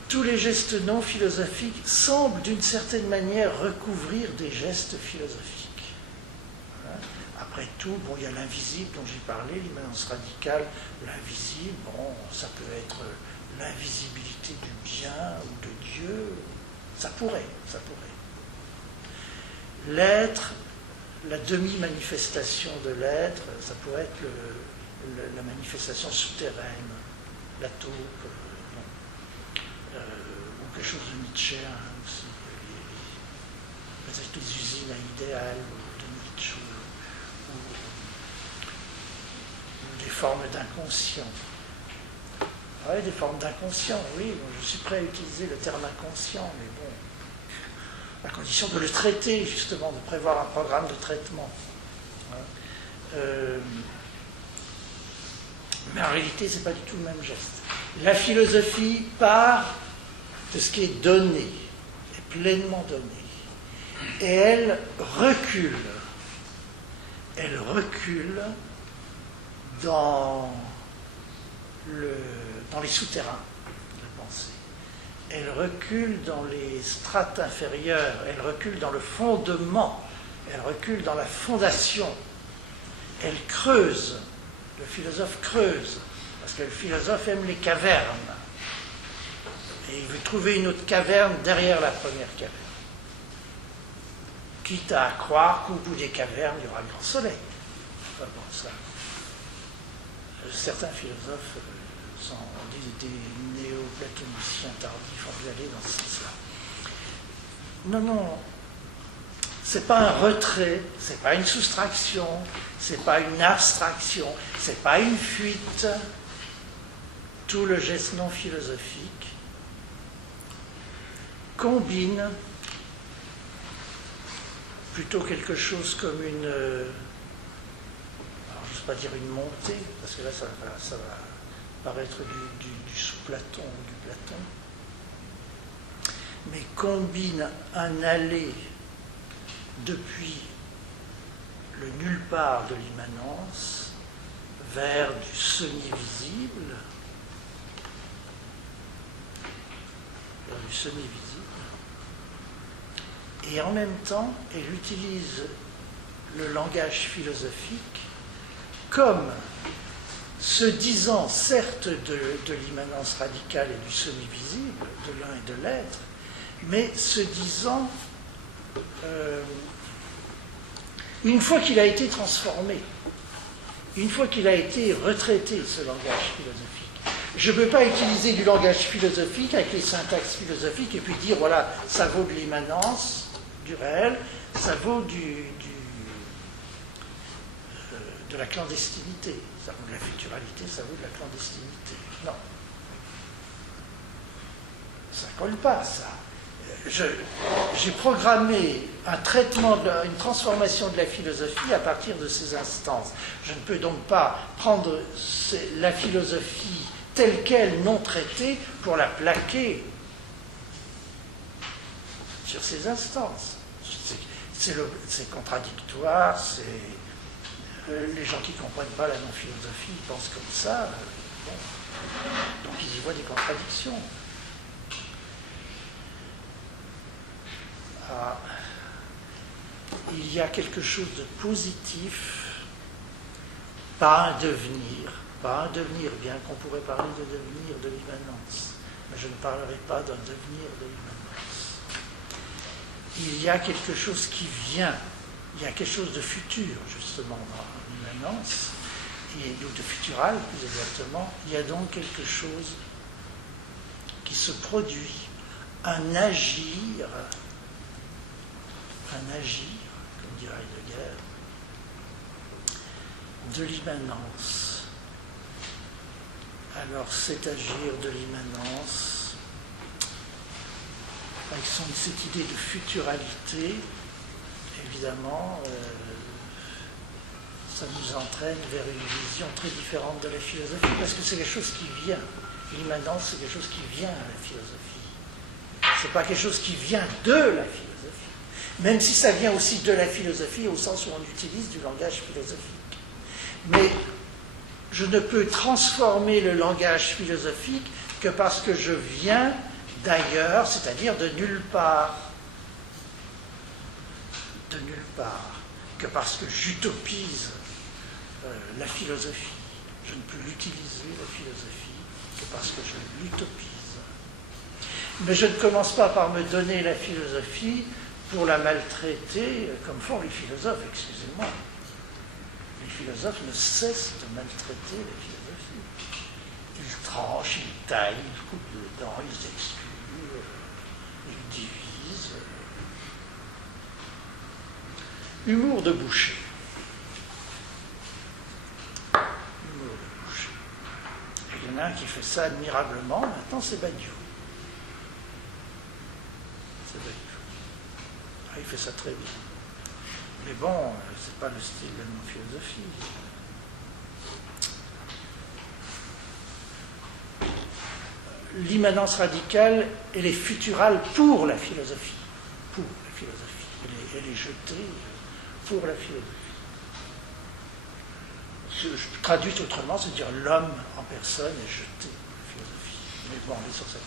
Tous les gestes non philosophiques semblent d'une certaine manière recouvrir des gestes philosophiques. Après tout, bon, il y a l'invisible dont j'ai parlé, l'immanence radicale, l'invisible, bon, ça peut être l'invisibilité du bien ou de Dieu, ça pourrait. L'être, la demi-manifestation de l'être, ça pourrait être la manifestation souterraine, la taupe, ou quelque chose de nietzschéen aussi, peut-être les usines à idéal de Nietzsche, ou des formes d'inconscient. Oui, des formes d'inconscient, oui, je suis prêt à utiliser le terme inconscient, mais bon, à condition de le traiter, justement, de prévoir un programme de traitement. Mais en réalité, ce n'est pas du tout le même geste. La philosophie part de ce qui est donné, est pleinement donné, et elle recule dans les souterrains de la pensée. Elle recule dans les strates inférieures, elle recule dans le fondement, elle recule dans la fondation. Elle creuse, le philosophe creuse, parce que le philosophe aime les cavernes. Et il veut trouver une autre caverne derrière la première caverne. Quitte à croire qu'au bout des cavernes, il y aura le grand soleil. Enfin bon, ça. Certains philosophes sont des néo-platoniciens tardifs, on peut aller dans ce sens-là. Non, c'est pas un retrait, c'est pas une soustraction, c'est pas une abstraction, c'est pas une fuite. Tout le geste non philosophique combine plutôt quelque chose comme une, alors je ne sais pas dire une montée, parce que là ça va paraître du sous-Platon ou du Platon, mais combine un aller depuis le nulle part de l'immanence vers du semi-visible, et en même temps, elle utilise le langage philosophique comme se disant certes de l'immanence radicale et du semi-visible, de l'un et de l'être, mais se disant, une fois qu'il a été transformé, une fois qu'il a été retraité, ce langage philosophique, je ne peux pas utiliser du langage philosophique avec les syntaxes philosophiques et puis dire, voilà, ça vaut de l'immanence, du réel, ça vaut de la clandestinité, ça vaut de la futuralité, ça vaut de la clandestinité. Non. Ça ne colle pas, ça. J'ai programmé un traitement, une transformation de la philosophie à partir de ces instances. Je ne peux donc pas prendre la philosophie telle qu'elle, non traitée, pour la plaquer sur ces instances. C'est contradictoire, les gens qui ne comprennent pas la non-philosophie ils pensent comme ça. Bon. Donc ils y voient des contradictions. Ah, il y a quelque chose de positif, pas un devenir, bien qu'on pourrait parler de devenir de l'immanence, mais je ne parlerai pas d'un devenir de l'immanence. Il y a quelque chose qui vient, il y a quelque chose de futur, justement, dans l'immanence, ou de futural, plus exactement. Il y a donc quelque chose qui se produit, un agir, comme dirait Heidegger, de l'immanence. Alors cet agir de l'immanence, avec cette idée de futuralité, évidemment, ça nous entraîne vers une vision très différente de la philosophie, parce que c'est quelque chose qui vient. L'immanence, c'est quelque chose qui vient à la philosophie. C'est pas quelque chose qui vient de la philosophie. Même si ça vient aussi de la philosophie, au sens où on utilise du langage philosophique. Mais je ne peux transformer le langage philosophique que parce que je viens d'ailleurs, c'est-à-dire de nulle part. De nulle part. Que parce que j'utopise la philosophie. Je ne peux l'utiliser, la philosophie, que parce que je l'utopise. Mais je ne commence pas par me donner la philosophie pour la maltraiter, comme font les philosophes, excusez-moi. Les philosophes ne cessent de maltraiter la philosophie. Ils tranchent, ils taillent, ils coupent dedans, ils excluent, ils divisent. Humour de boucher. Humour de boucher. Il y en a un qui fait ça admirablement, maintenant c'est Badiou. C'est Badiou. Il fait ça très bien. Mais bon, c'est pas le style de la philosophie. L'immanence radicale, elle est futurale pour la philosophie. Pour la philosophie. Elle est jetée pour la philosophie. Traduit autrement, c'est-à-dire l'homme en personne est jeté pour la philosophie. Mais bon, on est sur cette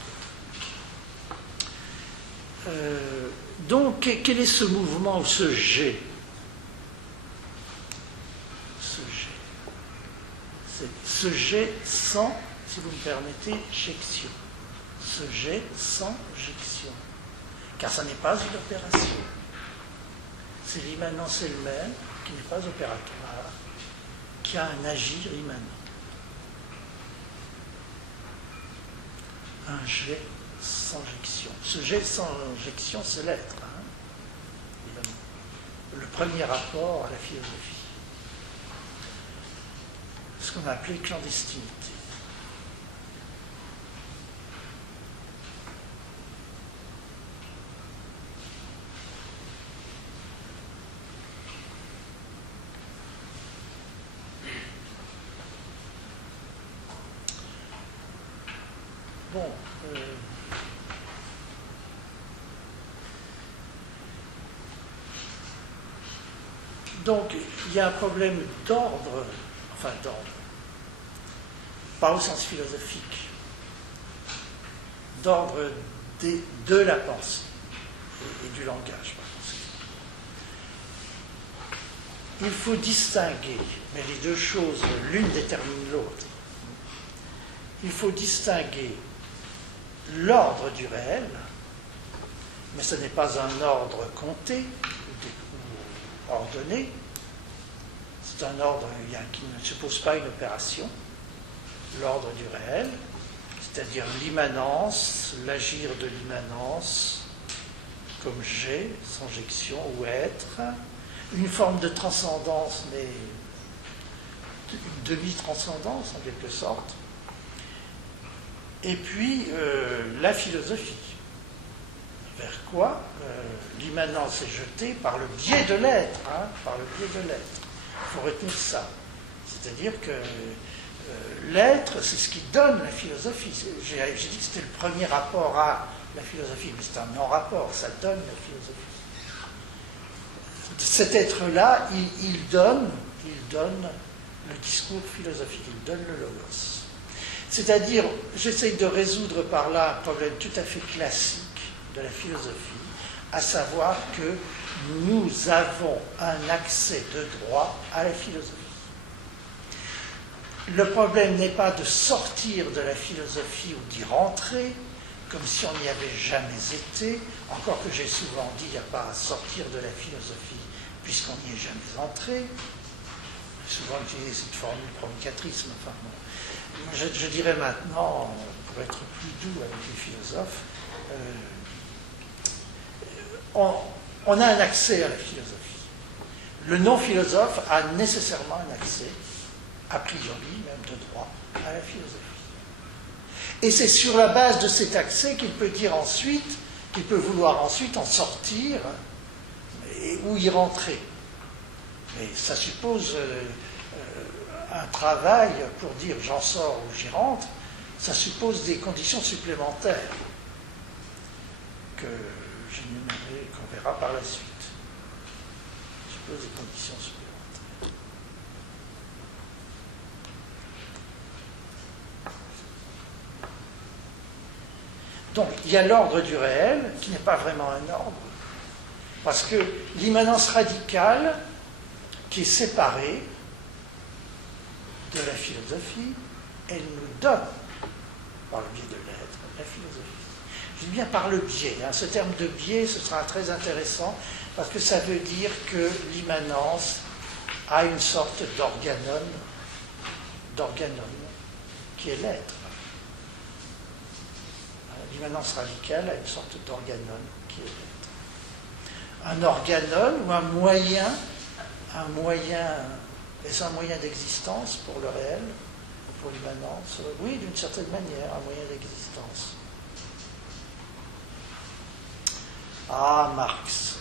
donc, quel est ce mouvement ou ce jet? Ce jet sans, si vous me permettez, jection. Ce jet sans jection. Car ça n'est pas une opération. C'est l'immanence elle-même qui n'est pas opératoire, qui a un agir immanent. Un jet sans jection. Ce jet sans jection, c'est l'être, évidemment. Le premier rapport à la philosophie. Ce qu'on a appelé clandestinité. Bon, Donc, il y a un problème d'ordre, enfin d'ordre, pas au sens philosophique, d'ordre de la pensée et du langage. Il faut distinguer, mais les deux choses, l'une détermine l'autre. Il faut distinguer l'ordre du réel, mais ce n'est pas un ordre compté ou ordonné, c'est un ordre qui ne suppose pas une opération, l'ordre du réel, c'est-à-dire l'immanence, l'agir de l'immanence, comme j'ai, sonjection ou être, une forme de transcendance, mais une demi-transcendance en quelque sorte, et puis la philosophie. Vers quoi l'immanence est jetée par le biais de l'être, par le biais de l'être. Il faut retenir ça. C'est-à-dire que l'être, c'est ce qui donne la philosophie. J'ai dit que c'était le premier rapport à la philosophie, mais c'est un non-rapport, ça donne la philosophie. Cet être-là, il donne le discours philosophique, il donne le logos. C'est-à-dire, j'essaie de résoudre par là un problème tout à fait classique de la philosophie, à savoir que nous avons un accès de droit à la philosophie. Le problème n'est pas de sortir de la philosophie ou d'y rentrer, comme si on n'y avait jamais été, encore que j'ai souvent dit, il n'y a pas à sortir de la philosophie, puisqu'on n'y est jamais entré. J'ai souvent utilisé cette formule provocatrice, mais enfin bon. Je dirais maintenant, pour être plus doux avec les philosophes, on a un accès à la philosophie. Le non-philosophe a nécessairement un accès, a priori, même de droit, à la philosophie. Et c'est sur la base de cet accès qu'il peut dire ensuite, qu'il peut vouloir ensuite en sortir ou y rentrer. Mais ça suppose un travail pour dire j'en sors ou j'y rentre, ça suppose des conditions supplémentaires que j'énumérerai, qu'on verra par la suite. Ça suppose des conditions supplémentaires. Donc, il y a l'ordre du réel, qui n'est pas vraiment un ordre, parce que l'immanence radicale, qui est séparée de la philosophie, elle nous donne, par le biais de l'être, la philosophie. Je dis bien par le biais. Ce terme de biais, ce sera très intéressant, parce que ça veut dire que l'immanence a une sorte d'organone, qui est l'être. L'immanence radicale a une sorte d'organone qui est l'être. Un organone ou un moyen, est-ce un moyen d'existence pour le réel, pour l'immanence? Oui, d'une certaine manière, un moyen d'existence. Ah, Marx.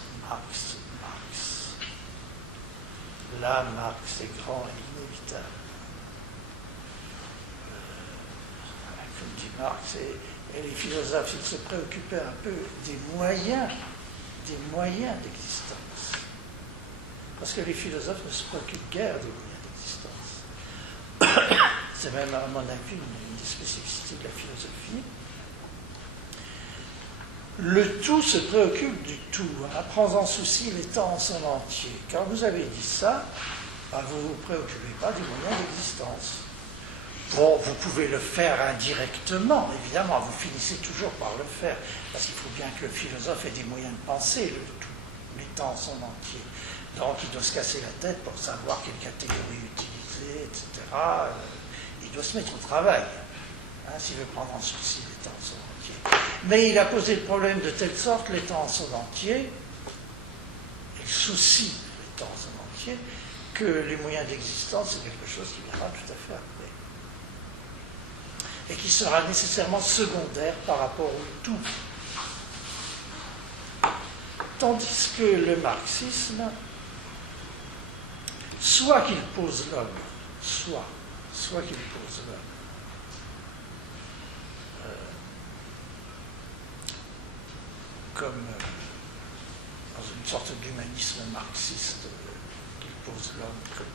Là, Marx est grand et inévitable. Comme dit Marx, et les philosophes, ils se préoccupaient un peu des moyens d'existence. Parce que les philosophes ne se préoccupent guère des moyens d'existence. C'est même, à mon avis, une des spécificités de la philosophie. Le tout se préoccupe du tout. Prends en souci les temps en son entier. Quand vous avez dit ça, vous ne vous préoccupez pas des moyens d'existence. Bon, vous pouvez le faire indirectement, évidemment, vous finissez toujours par le faire, parce qu'il faut bien que le philosophe ait des moyens de penser le tout, les temps en son entier. Donc il doit se casser la tête pour savoir quelle catégorie utiliser, etc. Il doit se mettre au travail, s'il veut prendre en souci les temps en son entier. Mais il a posé le problème de telle sorte, les temps en son entier, il soucie les temps en son entier, que les moyens d'existence, c'est quelque chose qui viendra tout à fait après. Et qui sera nécessairement secondaire par rapport au tout. Tandis que le marxisme, soit qu'il pose l'homme, soit qu'il pose l'homme, comme dans une sorte d'humanisme marxiste qu'il pose l'homme comme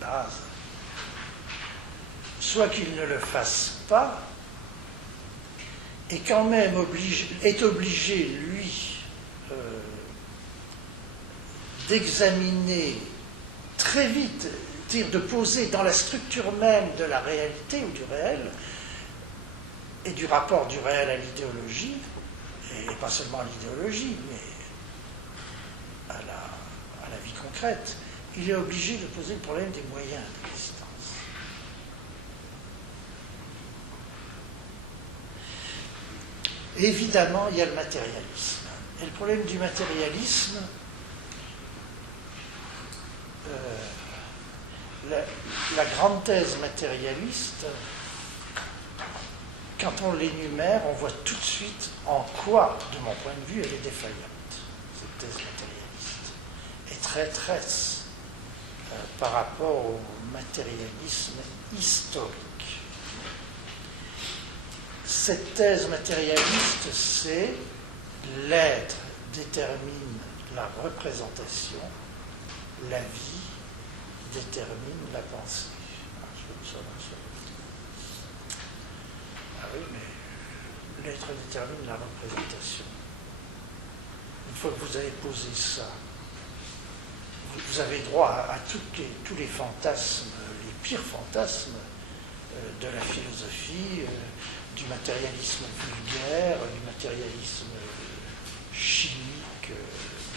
base, soit qu'il ne le fasse pas, et quand même est obligé, lui, d'examiner très vite, de poser dans la structure même de la réalité ou du réel, et du rapport du réel à l'idéologie, et pas seulement à l'idéologie, mais à la vie concrète, il est obligé de poser le problème des moyens d'existence. Évidemment, il y a le matérialisme. Et le problème du matérialisme, la grande thèse matérialiste, quand on l'énumère, on voit tout de suite en quoi, de mon point de vue, elle est défaillante, cette thèse matérialiste, et traîtresse par rapport au matérialisme historique. Cette thèse matérialiste, c'est l'être détermine la représentation, la vie détermine la pensée. Ah oui, mais l'être détermine la représentation. Une fois que vous avez posé ça, vous avez droit à tous les fantasmes, les pires fantasmes de la philosophie, du matérialisme vulgaire, du matérialisme chimique,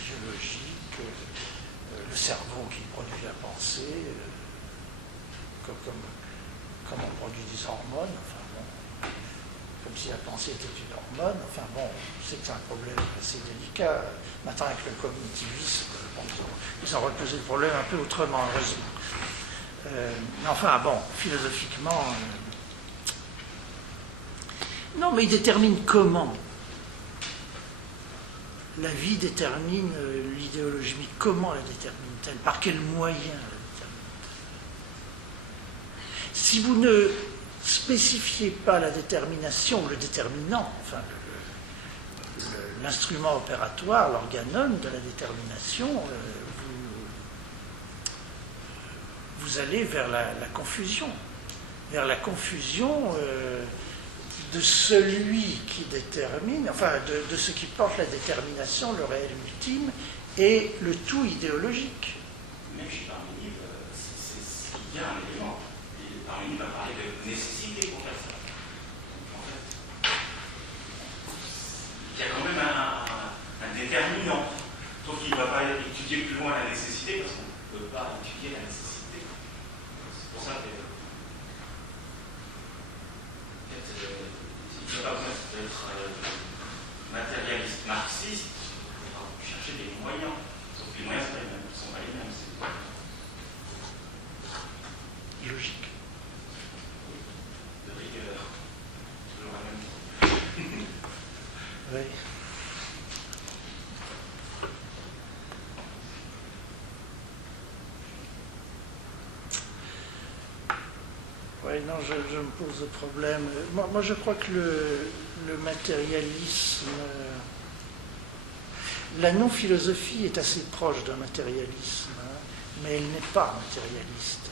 biologique, le cerveau qui produit la pensée, comme on produit des hormones, enfin bon, comme si la pensée était une hormone, enfin bon, c'est que c'est un problème assez délicat. Maintenant avec le cognitivisme, bon, ils ont reposé le problème un peu autrement, heureusement. Mais enfin bon, philosophiquement... Non, mais il détermine comment. La vie détermine l'idéologie, mais comment la détermine-t-elle? Par quels moyens la détermine-t-elle? Si vous ne spécifiez pas la détermination, le déterminant, enfin l'instrument opératoire, l'organum de la détermination, vous allez vers la confusion. Vers la confusion de celui qui détermine, enfin de ce qui porte la détermination, le réel ultime, et le tout idéologique. Même chez Parménide, c'est ce qui vient un élément. Parménide va parler de nécessité pour faire ça. Donc, en fait, il y a quand même un déterminant. Donc il ne va pas étudier plus loin la nécessité parce qu'on ne peut pas étudier la nécessité. C'est pour ça que il n'y a pas besoin d'être matérialiste marxiste pour chercher des moyens. Sauf que les moyens ne sont pas les mêmes. Logique. De rigueur. Toujours la même. Oui. Oui, non, je me pose le problème. Moi, je crois que le matérialisme, la non-philosophie est assez proche d'un matérialisme, hein, mais elle n'est pas matérialiste.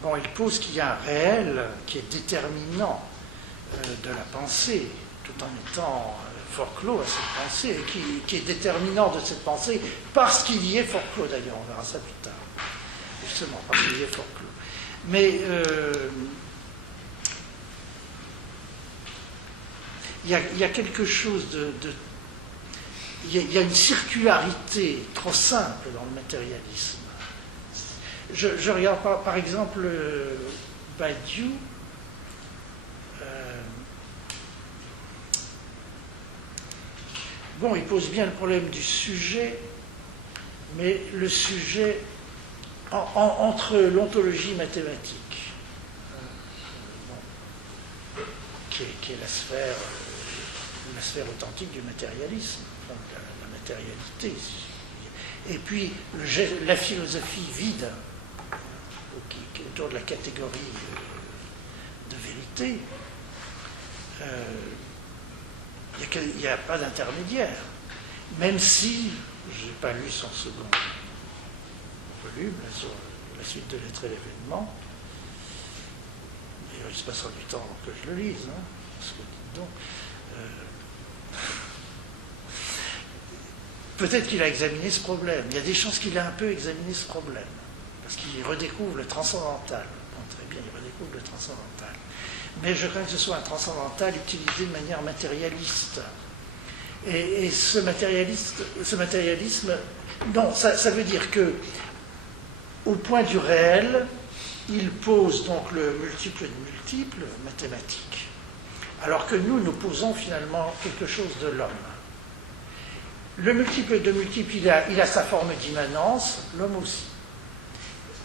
Bon, elle pose qu'il y a un réel qui est déterminant de la pensée, tout en étant fort clos à cette pensée, et qui est déterminant de cette pensée parce qu'il y est fort clos, d'ailleurs, on verra ça plus tard. Justement, parce qu'il y est fort clos. Mais il y a quelque chose il y a une circularité trop simple dans le matérialisme. Je regarde par exemple Badiou. Bon, il pose bien le problème du sujet, mais le sujet entre l'ontologie mathématique, qui est la sphère authentique du matérialisme, donc la matérialité, et puis la philosophie vide, qui est autour de la catégorie de vérité, il n'y a pas d'intermédiaire. même si je n'ai pas lu son second volume, là, sur la suite de l'être et l'événement. D'ailleurs, il se passera du temps avant que je le lise, hein, parce que, dites donc, peut-être qu'il a examiné ce problème. Il y a des chances qu'il ait un peu examiné ce problème, parce qu'il redécouvre le transcendantal. Bon, très bien, il redécouvre le transcendantal. Mais je crains que ce soit un transcendantal utilisé de manière matérialiste. Et ce matérialisme, non, ça veut dire que, au point du réel, il pose donc le multiple de multiple mathématique, alors que nous posons finalement quelque chose de l'homme. Le multiple de multiple, il a sa forme d'immanence, l'homme aussi.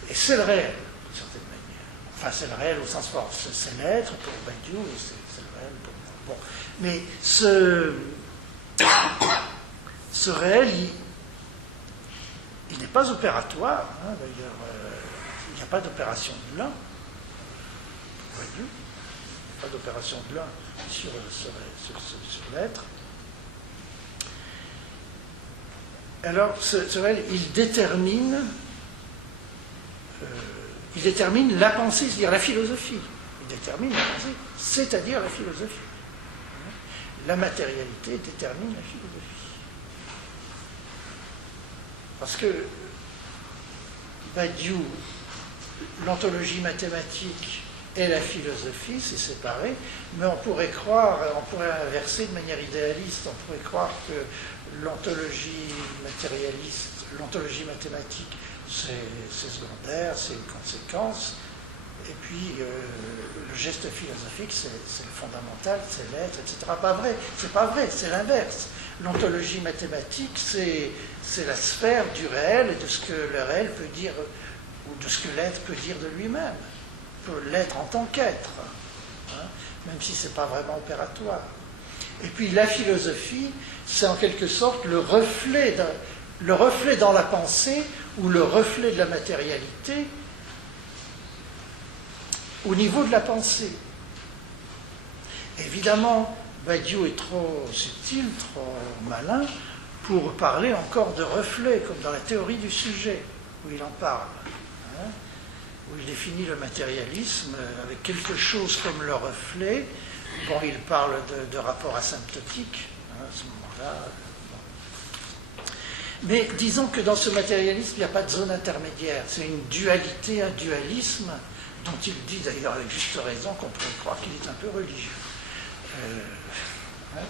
Et c'est le réel, d'une certaine manière. Enfin, c'est le réel au sens fort. C'est l'être pour Badiou, et c'est le réel pour moi. Bon. Mais ce réel, il n'est pas opératoire. Hein, d'ailleurs, il n'y a pas d'opération de l'un. Badiou, il n'y a pas d'opération de l'un sur l'être. Alors, ce réel, il détermine la pensée, c'est-à-dire la philosophie. Il détermine la pensée, c'est-à-dire la philosophie. La matérialité détermine la philosophie. Parce que Badiou, l'ontologie mathématique et la philosophie, c'est séparé, mais on pourrait inverser de manière idéaliste, on pourrait croire que l'ontologie matérialiste, l'ontologie mathématique, c'est secondaire, c'est une conséquence, et puis le geste philosophique, c'est le fondamental, c'est l'être, etc. Pas vrai, c'est pas vrai, c'est l'inverse. L'ontologie mathématique, c'est la sphère du réel et de ce que le réel peut dire, ou de ce que l'être peut dire de lui-même, l'être en tant qu'être, hein, même si c'est pas vraiment opératoire. Et puis la philosophie, c'est en quelque sorte le reflet dans la pensée ou le reflet de la matérialité au niveau de la pensée. Évidemment, Badiou est trop subtil, trop malin pour parler encore de reflet, comme dans la théorie du sujet, où il en parle, hein, où il définit le matérialisme avec quelque chose comme le reflet. Bon, il parle de rapport asymptotique, hein, à ce moment-là. Bon. Mais disons que dans ce matérialisme, il n'y a pas de zone intermédiaire. C'est une dualité, un dualisme, dont il dit d'ailleurs avec juste raison qu'on pourrait croire qu'il est un peu religieux. Hein.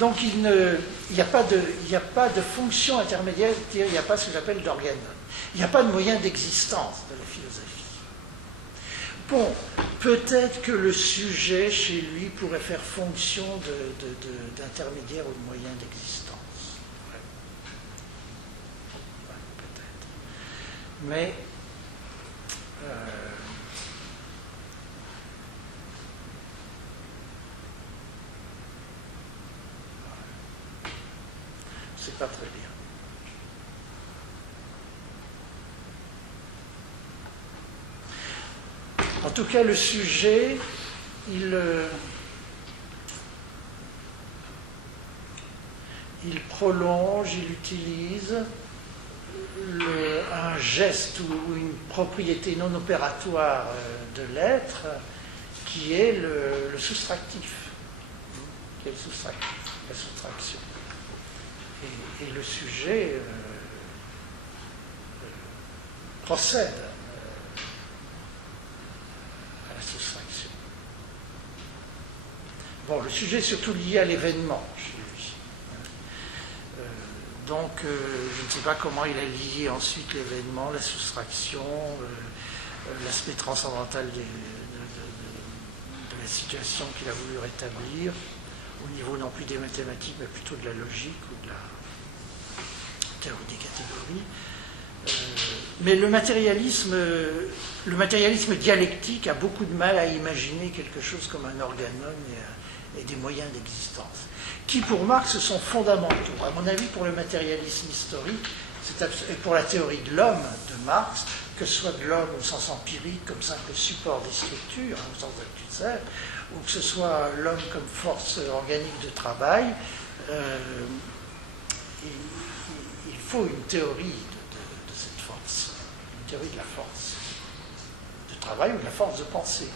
Donc il n'y a pas de fonction intermédiaire, il n'y a pas ce que j'appelle d'organe. Il n'y a pas de moyen d'existence de la philosophie. Bon, peut-être que le sujet, chez lui, pourrait faire fonction d'intermédiaire ou de moyen d'existence. Ouais, peut-être. Mais c'est pas très bien. En tout cas, le sujet, il prolonge, il utilise un geste ou une propriété non opératoire de l'être qui est le soustractif, qui est le soustractif, la soustraction. Et le sujet procède à la soustraction. Bon, le sujet est surtout lié à l'événement chez lui. Donc, je ne sais pas comment il a lié ensuite l'événement, la soustraction, l'aspect transcendantal de la situation qu'il a voulu rétablir, au niveau non plus des mathématiques, mais plutôt de la logique ou de la théorie des catégories. Mais le matérialisme dialectique a beaucoup de mal à imaginer quelque chose comme un organon et des moyens d'existence, qui pour Marx sont fondamentaux. À mon avis, pour le matérialisme historique, et pour la théorie de l'homme de Marx, que ce soit de l'homme au sens empirique, comme simple support des structures, au sens d'Althusser, ou que ce soit l'homme comme force organique de travail, il faut une théorie de cette force, une théorie de la force de travail ou de la force de pensée.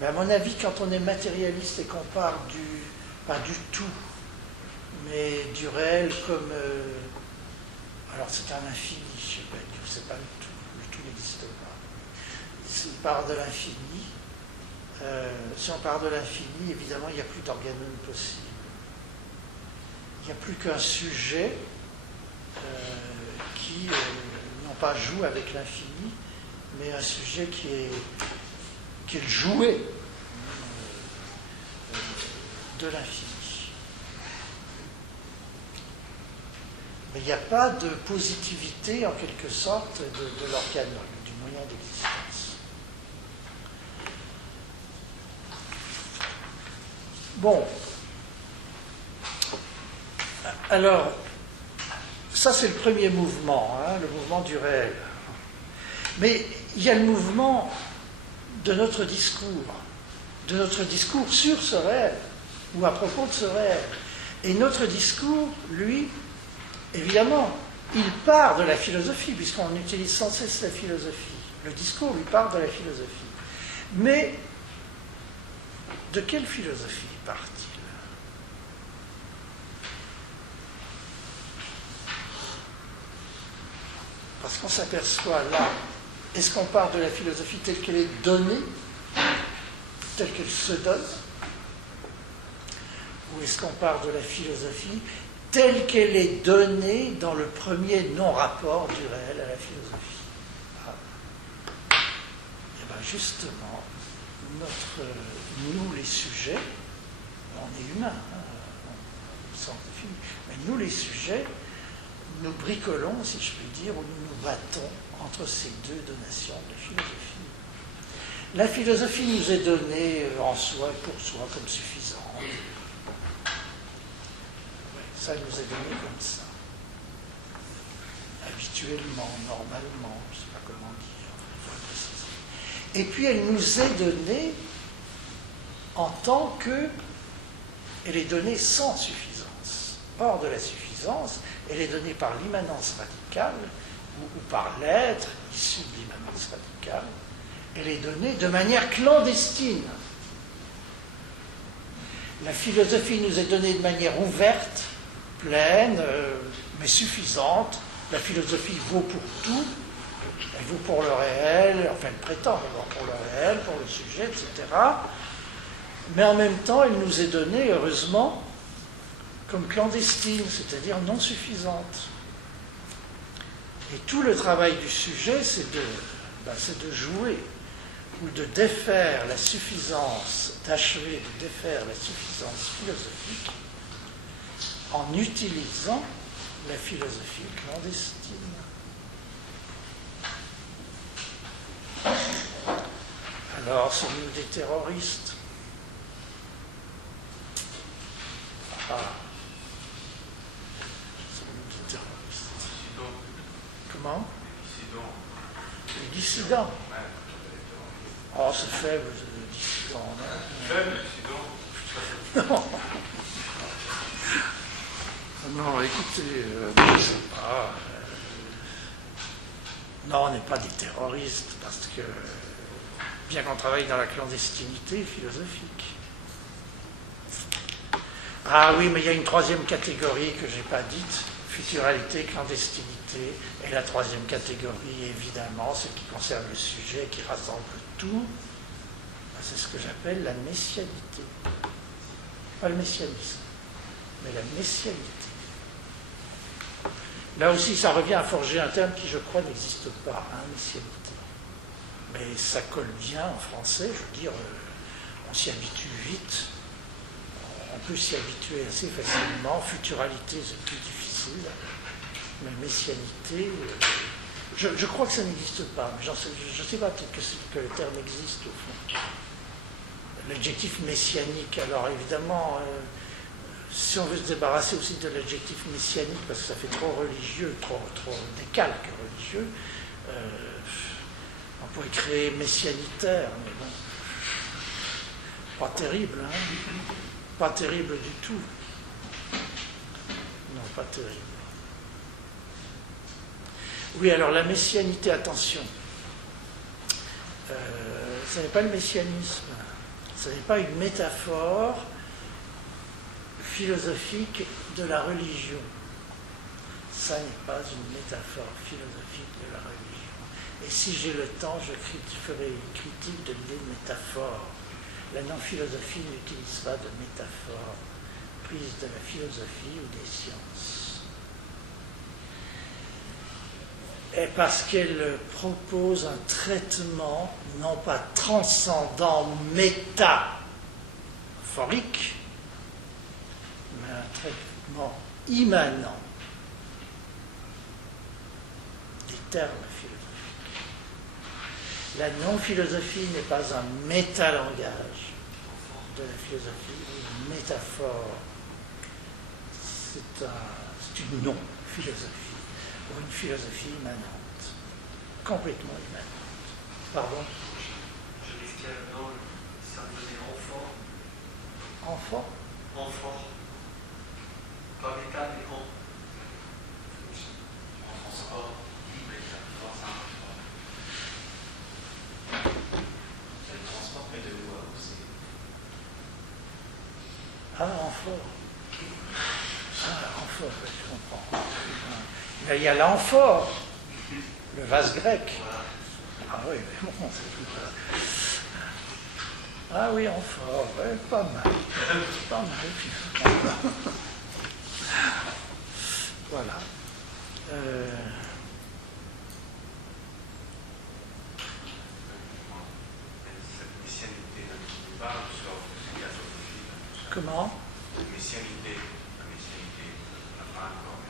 Mais à mon avis, quand on est matérialiste et qu'on part pas du tout, mais du réel comme... alors c'est un infini, je ne sais pas, c'est pas le tout n'existe pas. S'il part de l'infini, si on part de l'infini, évidemment, il n'y a plus d'organone possible. Il n'y a plus qu'un sujet qui, non pas joue avec l'infini, mais un sujet qui est le jouet de l'infini. Mais il n'y a pas de positivité, en quelque sorte, de l'organone, du moyen d'existence. Bon. Alors, ça c'est le premier mouvement, hein, le mouvement du réel. Mais il y a le mouvement de notre discours sur ce réel, ou à propos de ce réel. Et notre discours, lui, évidemment, il part de la philosophie, puisqu'on utilise sans cesse la philosophie. Le discours lui part de la philosophie. Mais de quelle philosophie part-il? Parce qu'on s'aperçoit là, est-ce qu'on part de la philosophie telle qu'elle est donnée, telle qu'elle se donne, ou est-ce qu'on part de la philosophie telle qu'elle est donnée dans le premier non-rapport du réel à la philosophie? Et bien justement, nous les sujets, on est humains, sans défi, mais nous les sujets, nous bricolons, si je puis dire, ou nous nous battons entre ces deux donations de la philosophie. La philosophie nous est donnée en soi et pour soi comme suffisante. Ça nous est donné comme ça. Habituellement, normalement, je ne sais pas comment dire, il faut préciser. Et puis elle nous est donnée en tant que elle est donnée sans suffisance. Hors de la suffisance, elle est donnée par l'immanence radicale, ou par l'être issu de l'immanence radicale. Elle est donnée de manière clandestine. La philosophie nous est donnée de manière ouverte, pleine, mais suffisante. La philosophie vaut pour tout. Elle vaut pour le réel, enfin elle prétend d'abord pour le réel, pour le sujet, etc. Mais en même temps, elle nous est donnée, heureusement, comme clandestine, c'est-à-dire non suffisante. Et tout le travail du sujet, c'est de jouer ou de défaire la suffisance, d'achever de défaire la suffisance philosophique en utilisant la philosophie clandestine. Alors, sommes-nous des terroristes? Sommes-nous des terroristes? Comment? Les dissidents. Oh, c'est faible, les dissidents. Faible, dissident. Non, écoutez, je ne sais pas. Non, on n'est pas des terroristes, parce que, bien qu'on travaille dans la clandestinité philosophique. Ah oui, mais il y a une troisième catégorie que je n'ai pas dite, futuralité, clandestinité. Et la troisième catégorie, évidemment, ce qui concerne le sujet, qui rassemble tout, c'est ce que j'appelle la messianité. Pas le messianisme, mais la messianité. Là aussi, ça revient à forger un terme qui, je crois, n'existe pas, messianité. Mais ça colle bien en français, je veux dire, on s'y habitue vite, on peut s'y habituer assez facilement. Futuralité, c'est plus difficile, mais messianité, je crois que ça n'existe pas, mais je ne sais pas, peut-être que le terme existe au fond. L'adjectif messianique, alors évidemment, si on veut se débarrasser aussi de l'adjectif messianique, parce que ça fait trop religieux, trop décalque religieux, on pourrait créer messianitaire, mais bon. Pas terrible, hein? Pas terrible du tout. Non, pas terrible. Oui, alors la messianité, attention. Ce n'est pas le messianisme. Ce n'est pas une métaphore philosophique de la religion. Ça n'est pas une métaphore philosophique de la religion. Et si j'ai le temps, je ferai une critique de l'idée de métaphore. La non-philosophie n'utilise pas de métaphore prise de la philosophie ou des sciences. Et parce qu'elle propose un traitement, non pas transcendant, métaphorique, mais un traitement immanent des termes philosophiques. La non-philosophie n'est pas un métalangage de la philosophie, une métaphore. C'est une non-philosophie, ou une philosophie immanente, complètement immanente. Pardon? Je risquais non, ça me faisait enfant. Enfant? Enfant. Pas métal, mais en. En transport, métaphore, c'est le transport, mais de quoi aussi? Ah, enfant. Ah, amphore, je comprends. Mais il y a l'amphore, le vase grec. Ah oui, mais bon, c'est tout ça. Ah oui, amphore, ouais, pas mal. Pas mal, finalement. Voilà. Cette messianité n'introduit pas une sorte de philosophie. Comment? La messianité n'a pas encore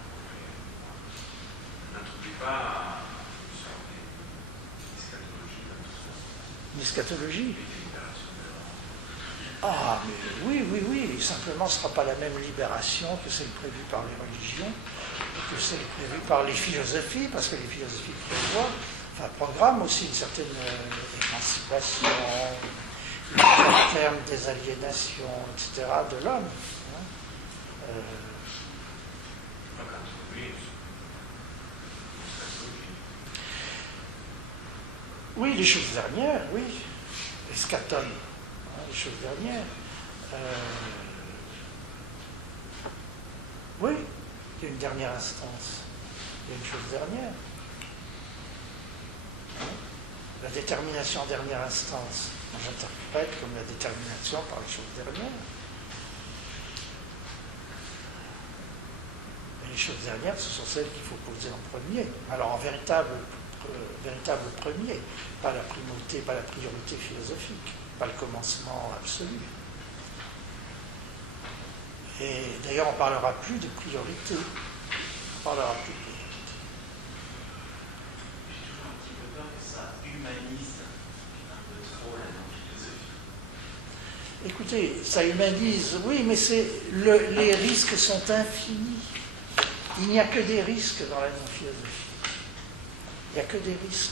n'introduit pas une sorte d'eschatologie dans tout ça. Une eschatologie? Une libération de l'homme. Ah, mais oui. Simplement, ce ne sera pas la même libération que celle prévue par les religions, et que celle prévue par les philosophies, parce que les philosophies prévoient, enfin, programment aussi une certaine émancipation, le terme des aliénations, etc., de l'homme. Hein. Donc, introduire une eschatologie. Oui, les choses dernières, oui. Eschaton, les choses dernières. Oui, il y a une dernière instance. Il y a une chose dernière. La détermination en dernière instance, moi, j'interprète comme la détermination par les choses dernières. Et les choses dernières, ce sont celles qu'il faut poser en premier. Alors en véritable premier, pas la primauté, pas la priorité philosophique, pas le commencement absolu. Et d'ailleurs, on ne parlera plus de priorité. On parlera plus de priorité. J'ai toujours un petit peu peur que ça humanise un peu trop la non-philosophie. Écoutez, ça humanise, oui, mais les risques sont infinis. Il n'y a que des risques dans la non-philosophie. Il n'y a que des risques.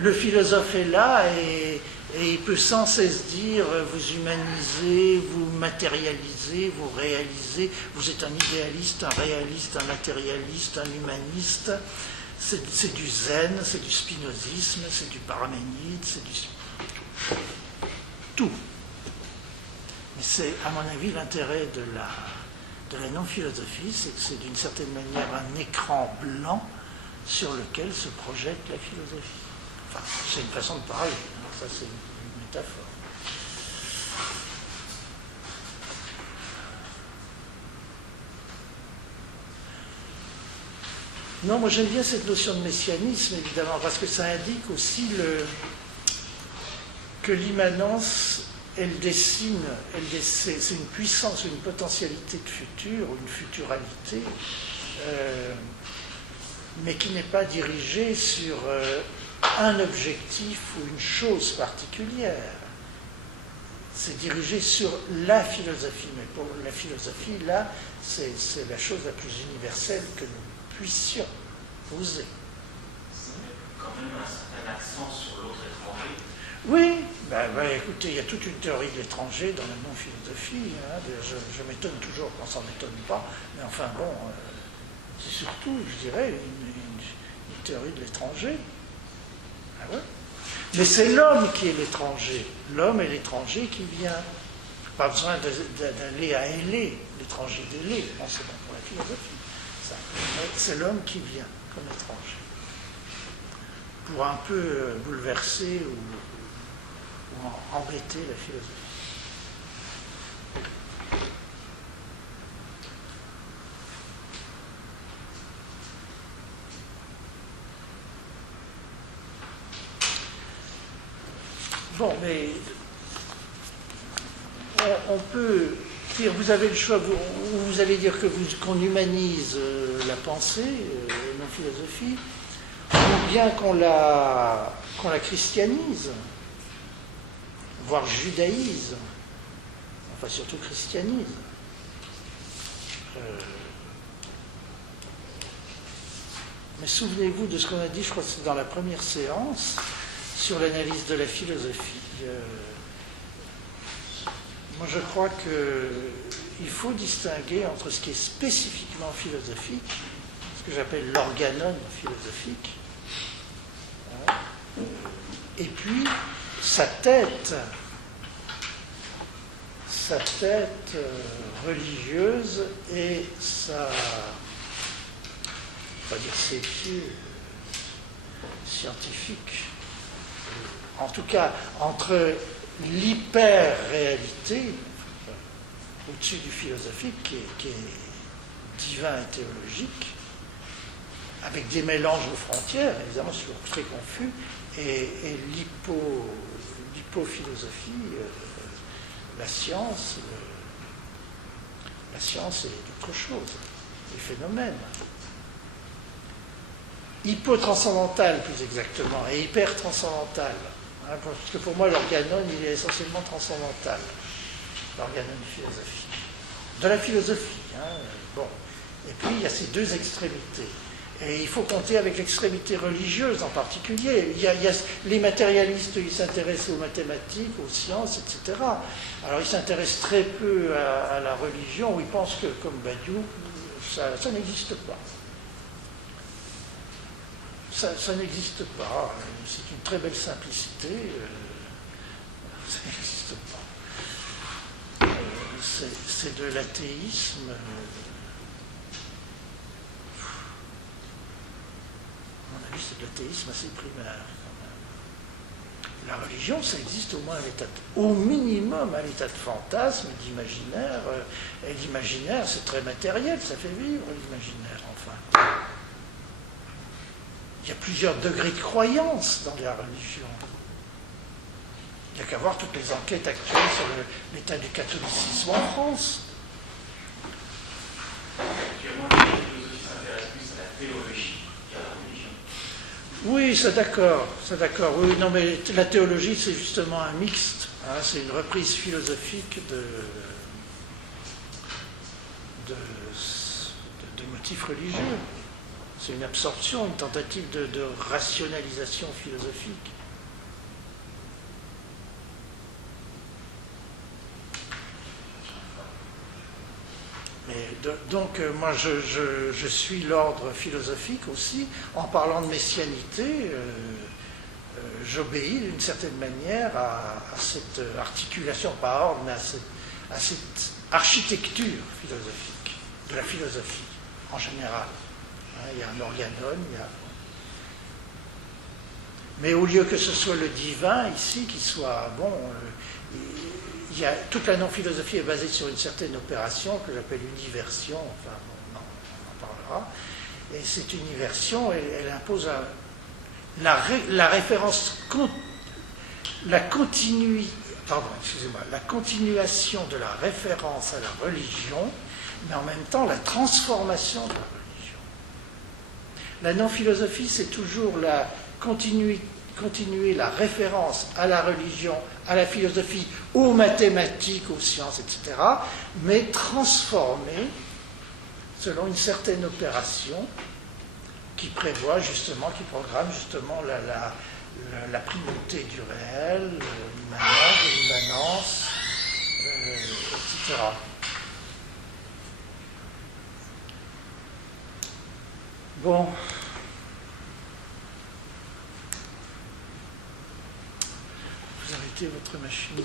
Le philosophe est là et il peut sans cesse dire vous humanisez, vous matérialisez, vous réalisez, vous êtes un idéaliste, un réaliste, un matérialiste, un humaniste. C'est du zen, c'est du spinozisme, c'est du parménide, c'est du tout. Mais c'est, à mon avis, l'intérêt de la non-philosophie, c'est que c'est d'une certaine manière un écran blanc sur lequel se projette la philosophie. Enfin, c'est une façon de parler, hein, ça c'est une métaphore. Non, moi j'aime bien cette notion de messianisme, évidemment, parce que ça indique aussi que l'immanence, elle dessine, c'est une puissance, une potentialité de futur, une futuralité, mais qui n'est pas dirigée sur un objectif ou une chose particulière. C'est dirigé sur la philosophie, mais pour la philosophie, là, c'est la chose la plus universelle que nous puissions poser. Quand même un certain accent sur l'autre étranger. Oui, écoutez, il y a toute une théorie de l'étranger dans la non-philosophie. Hein. Je m'étonne toujours qu'on s'en étonne pas, mais enfin bon, c'est surtout, je dirais, une théorie de l'étranger. Ah ouais. Mais c'est l'homme qui est l'étranger. L'homme est l'étranger qui vient. Pas besoin d'aller à Hélé, l'étranger d'Hélé, non, c'est bon pour la philosophie. Ça. C'est l'homme qui vient comme étranger. Pour un peu bouleverser ou embêter la philosophie. Bon, mais on peut dire, vous avez le choix, vous allez dire qu'on humanise la pensée, la philosophie, ou bien qu'on la christianise, voire judaïse, enfin surtout christianise. Mais souvenez-vous de ce qu'on a dit, je crois que c'est dans la première séance, sur l'analyse de la philosophie. Moi je crois qu'il faut distinguer entre ce qui est spécifiquement philosophique, ce que j'appelle l'organon philosophique, et puis sa tête religieuse et sa, on va dire ses pieds scientifiques. En tout cas, entre l'hyper-réalité, au-dessus du philosophique, qui est divin et théologique, avec des mélanges aux frontières, évidemment, c'est toujours très confus, et l'hypophilosophie, la science est autre chose, les phénomènes. Hypotranscendantal, plus exactement, et hyper-transcendantal. Hein, parce que pour moi, l'organon, il est essentiellement transcendantal, l'organon philosophique. De la philosophie. Hein, bon. Et puis, il y a ces deux extrémités. Et il faut compter avec l'extrémité religieuse en particulier. Il y a les matérialistes, ils s'intéressent aux mathématiques, aux sciences, etc. Alors, ils s'intéressent très peu à la religion, où ils pensent que, comme Badiou, ça n'existe pas. Ça n'existe pas. C'est une très belle simplicité. Ça n'existe pas. C'est de l'athéisme. À mon avis, c'est de l'athéisme assez primaire. Quand même. La religion, ça existe au moins au minimum à l'état de fantasme, d'imaginaire. Et l'imaginaire, c'est très matériel, ça fait vivre l'imaginaire, enfin. Il y a plusieurs degrés de croyance dans la religion. Il n'y a qu'à voir toutes les enquêtes actuelles sur l'état du catholicisme en France. Actuellement, la philosophie s'intéresse plus à la théologie qu'à la religion. Oui, c'est d'accord. Oui, non, mais la théologie, c'est justement un mixte. Hein, c'est une reprise philosophique de motifs religieux. C'est une absorption, une tentative de rationalisation philosophique. Mais donc, moi, je suis l'ordre philosophique aussi. En parlant de messianité, j'obéis d'une certaine manière à cette articulation, pas ordre, mais à cette architecture philosophique, de la philosophie en général. Il y a un organon, mais au lieu que ce soit le divin ici, qui soit toute la non-philosophie est basée sur une certaine opération que j'appelle universion, enfin on en parlera, et cette universion, elle impose la référence, la continuation de la référence à la religion, mais en même temps la transformation de la religion. La non-philosophie, c'est toujours continuer la référence à la religion, à la philosophie, aux mathématiques, aux sciences, etc., mais transformer selon une certaine opération qui programme justement la primauté du réel, l'immanence, l'immanence, etc. Bon. Vous arrêtez votre machine.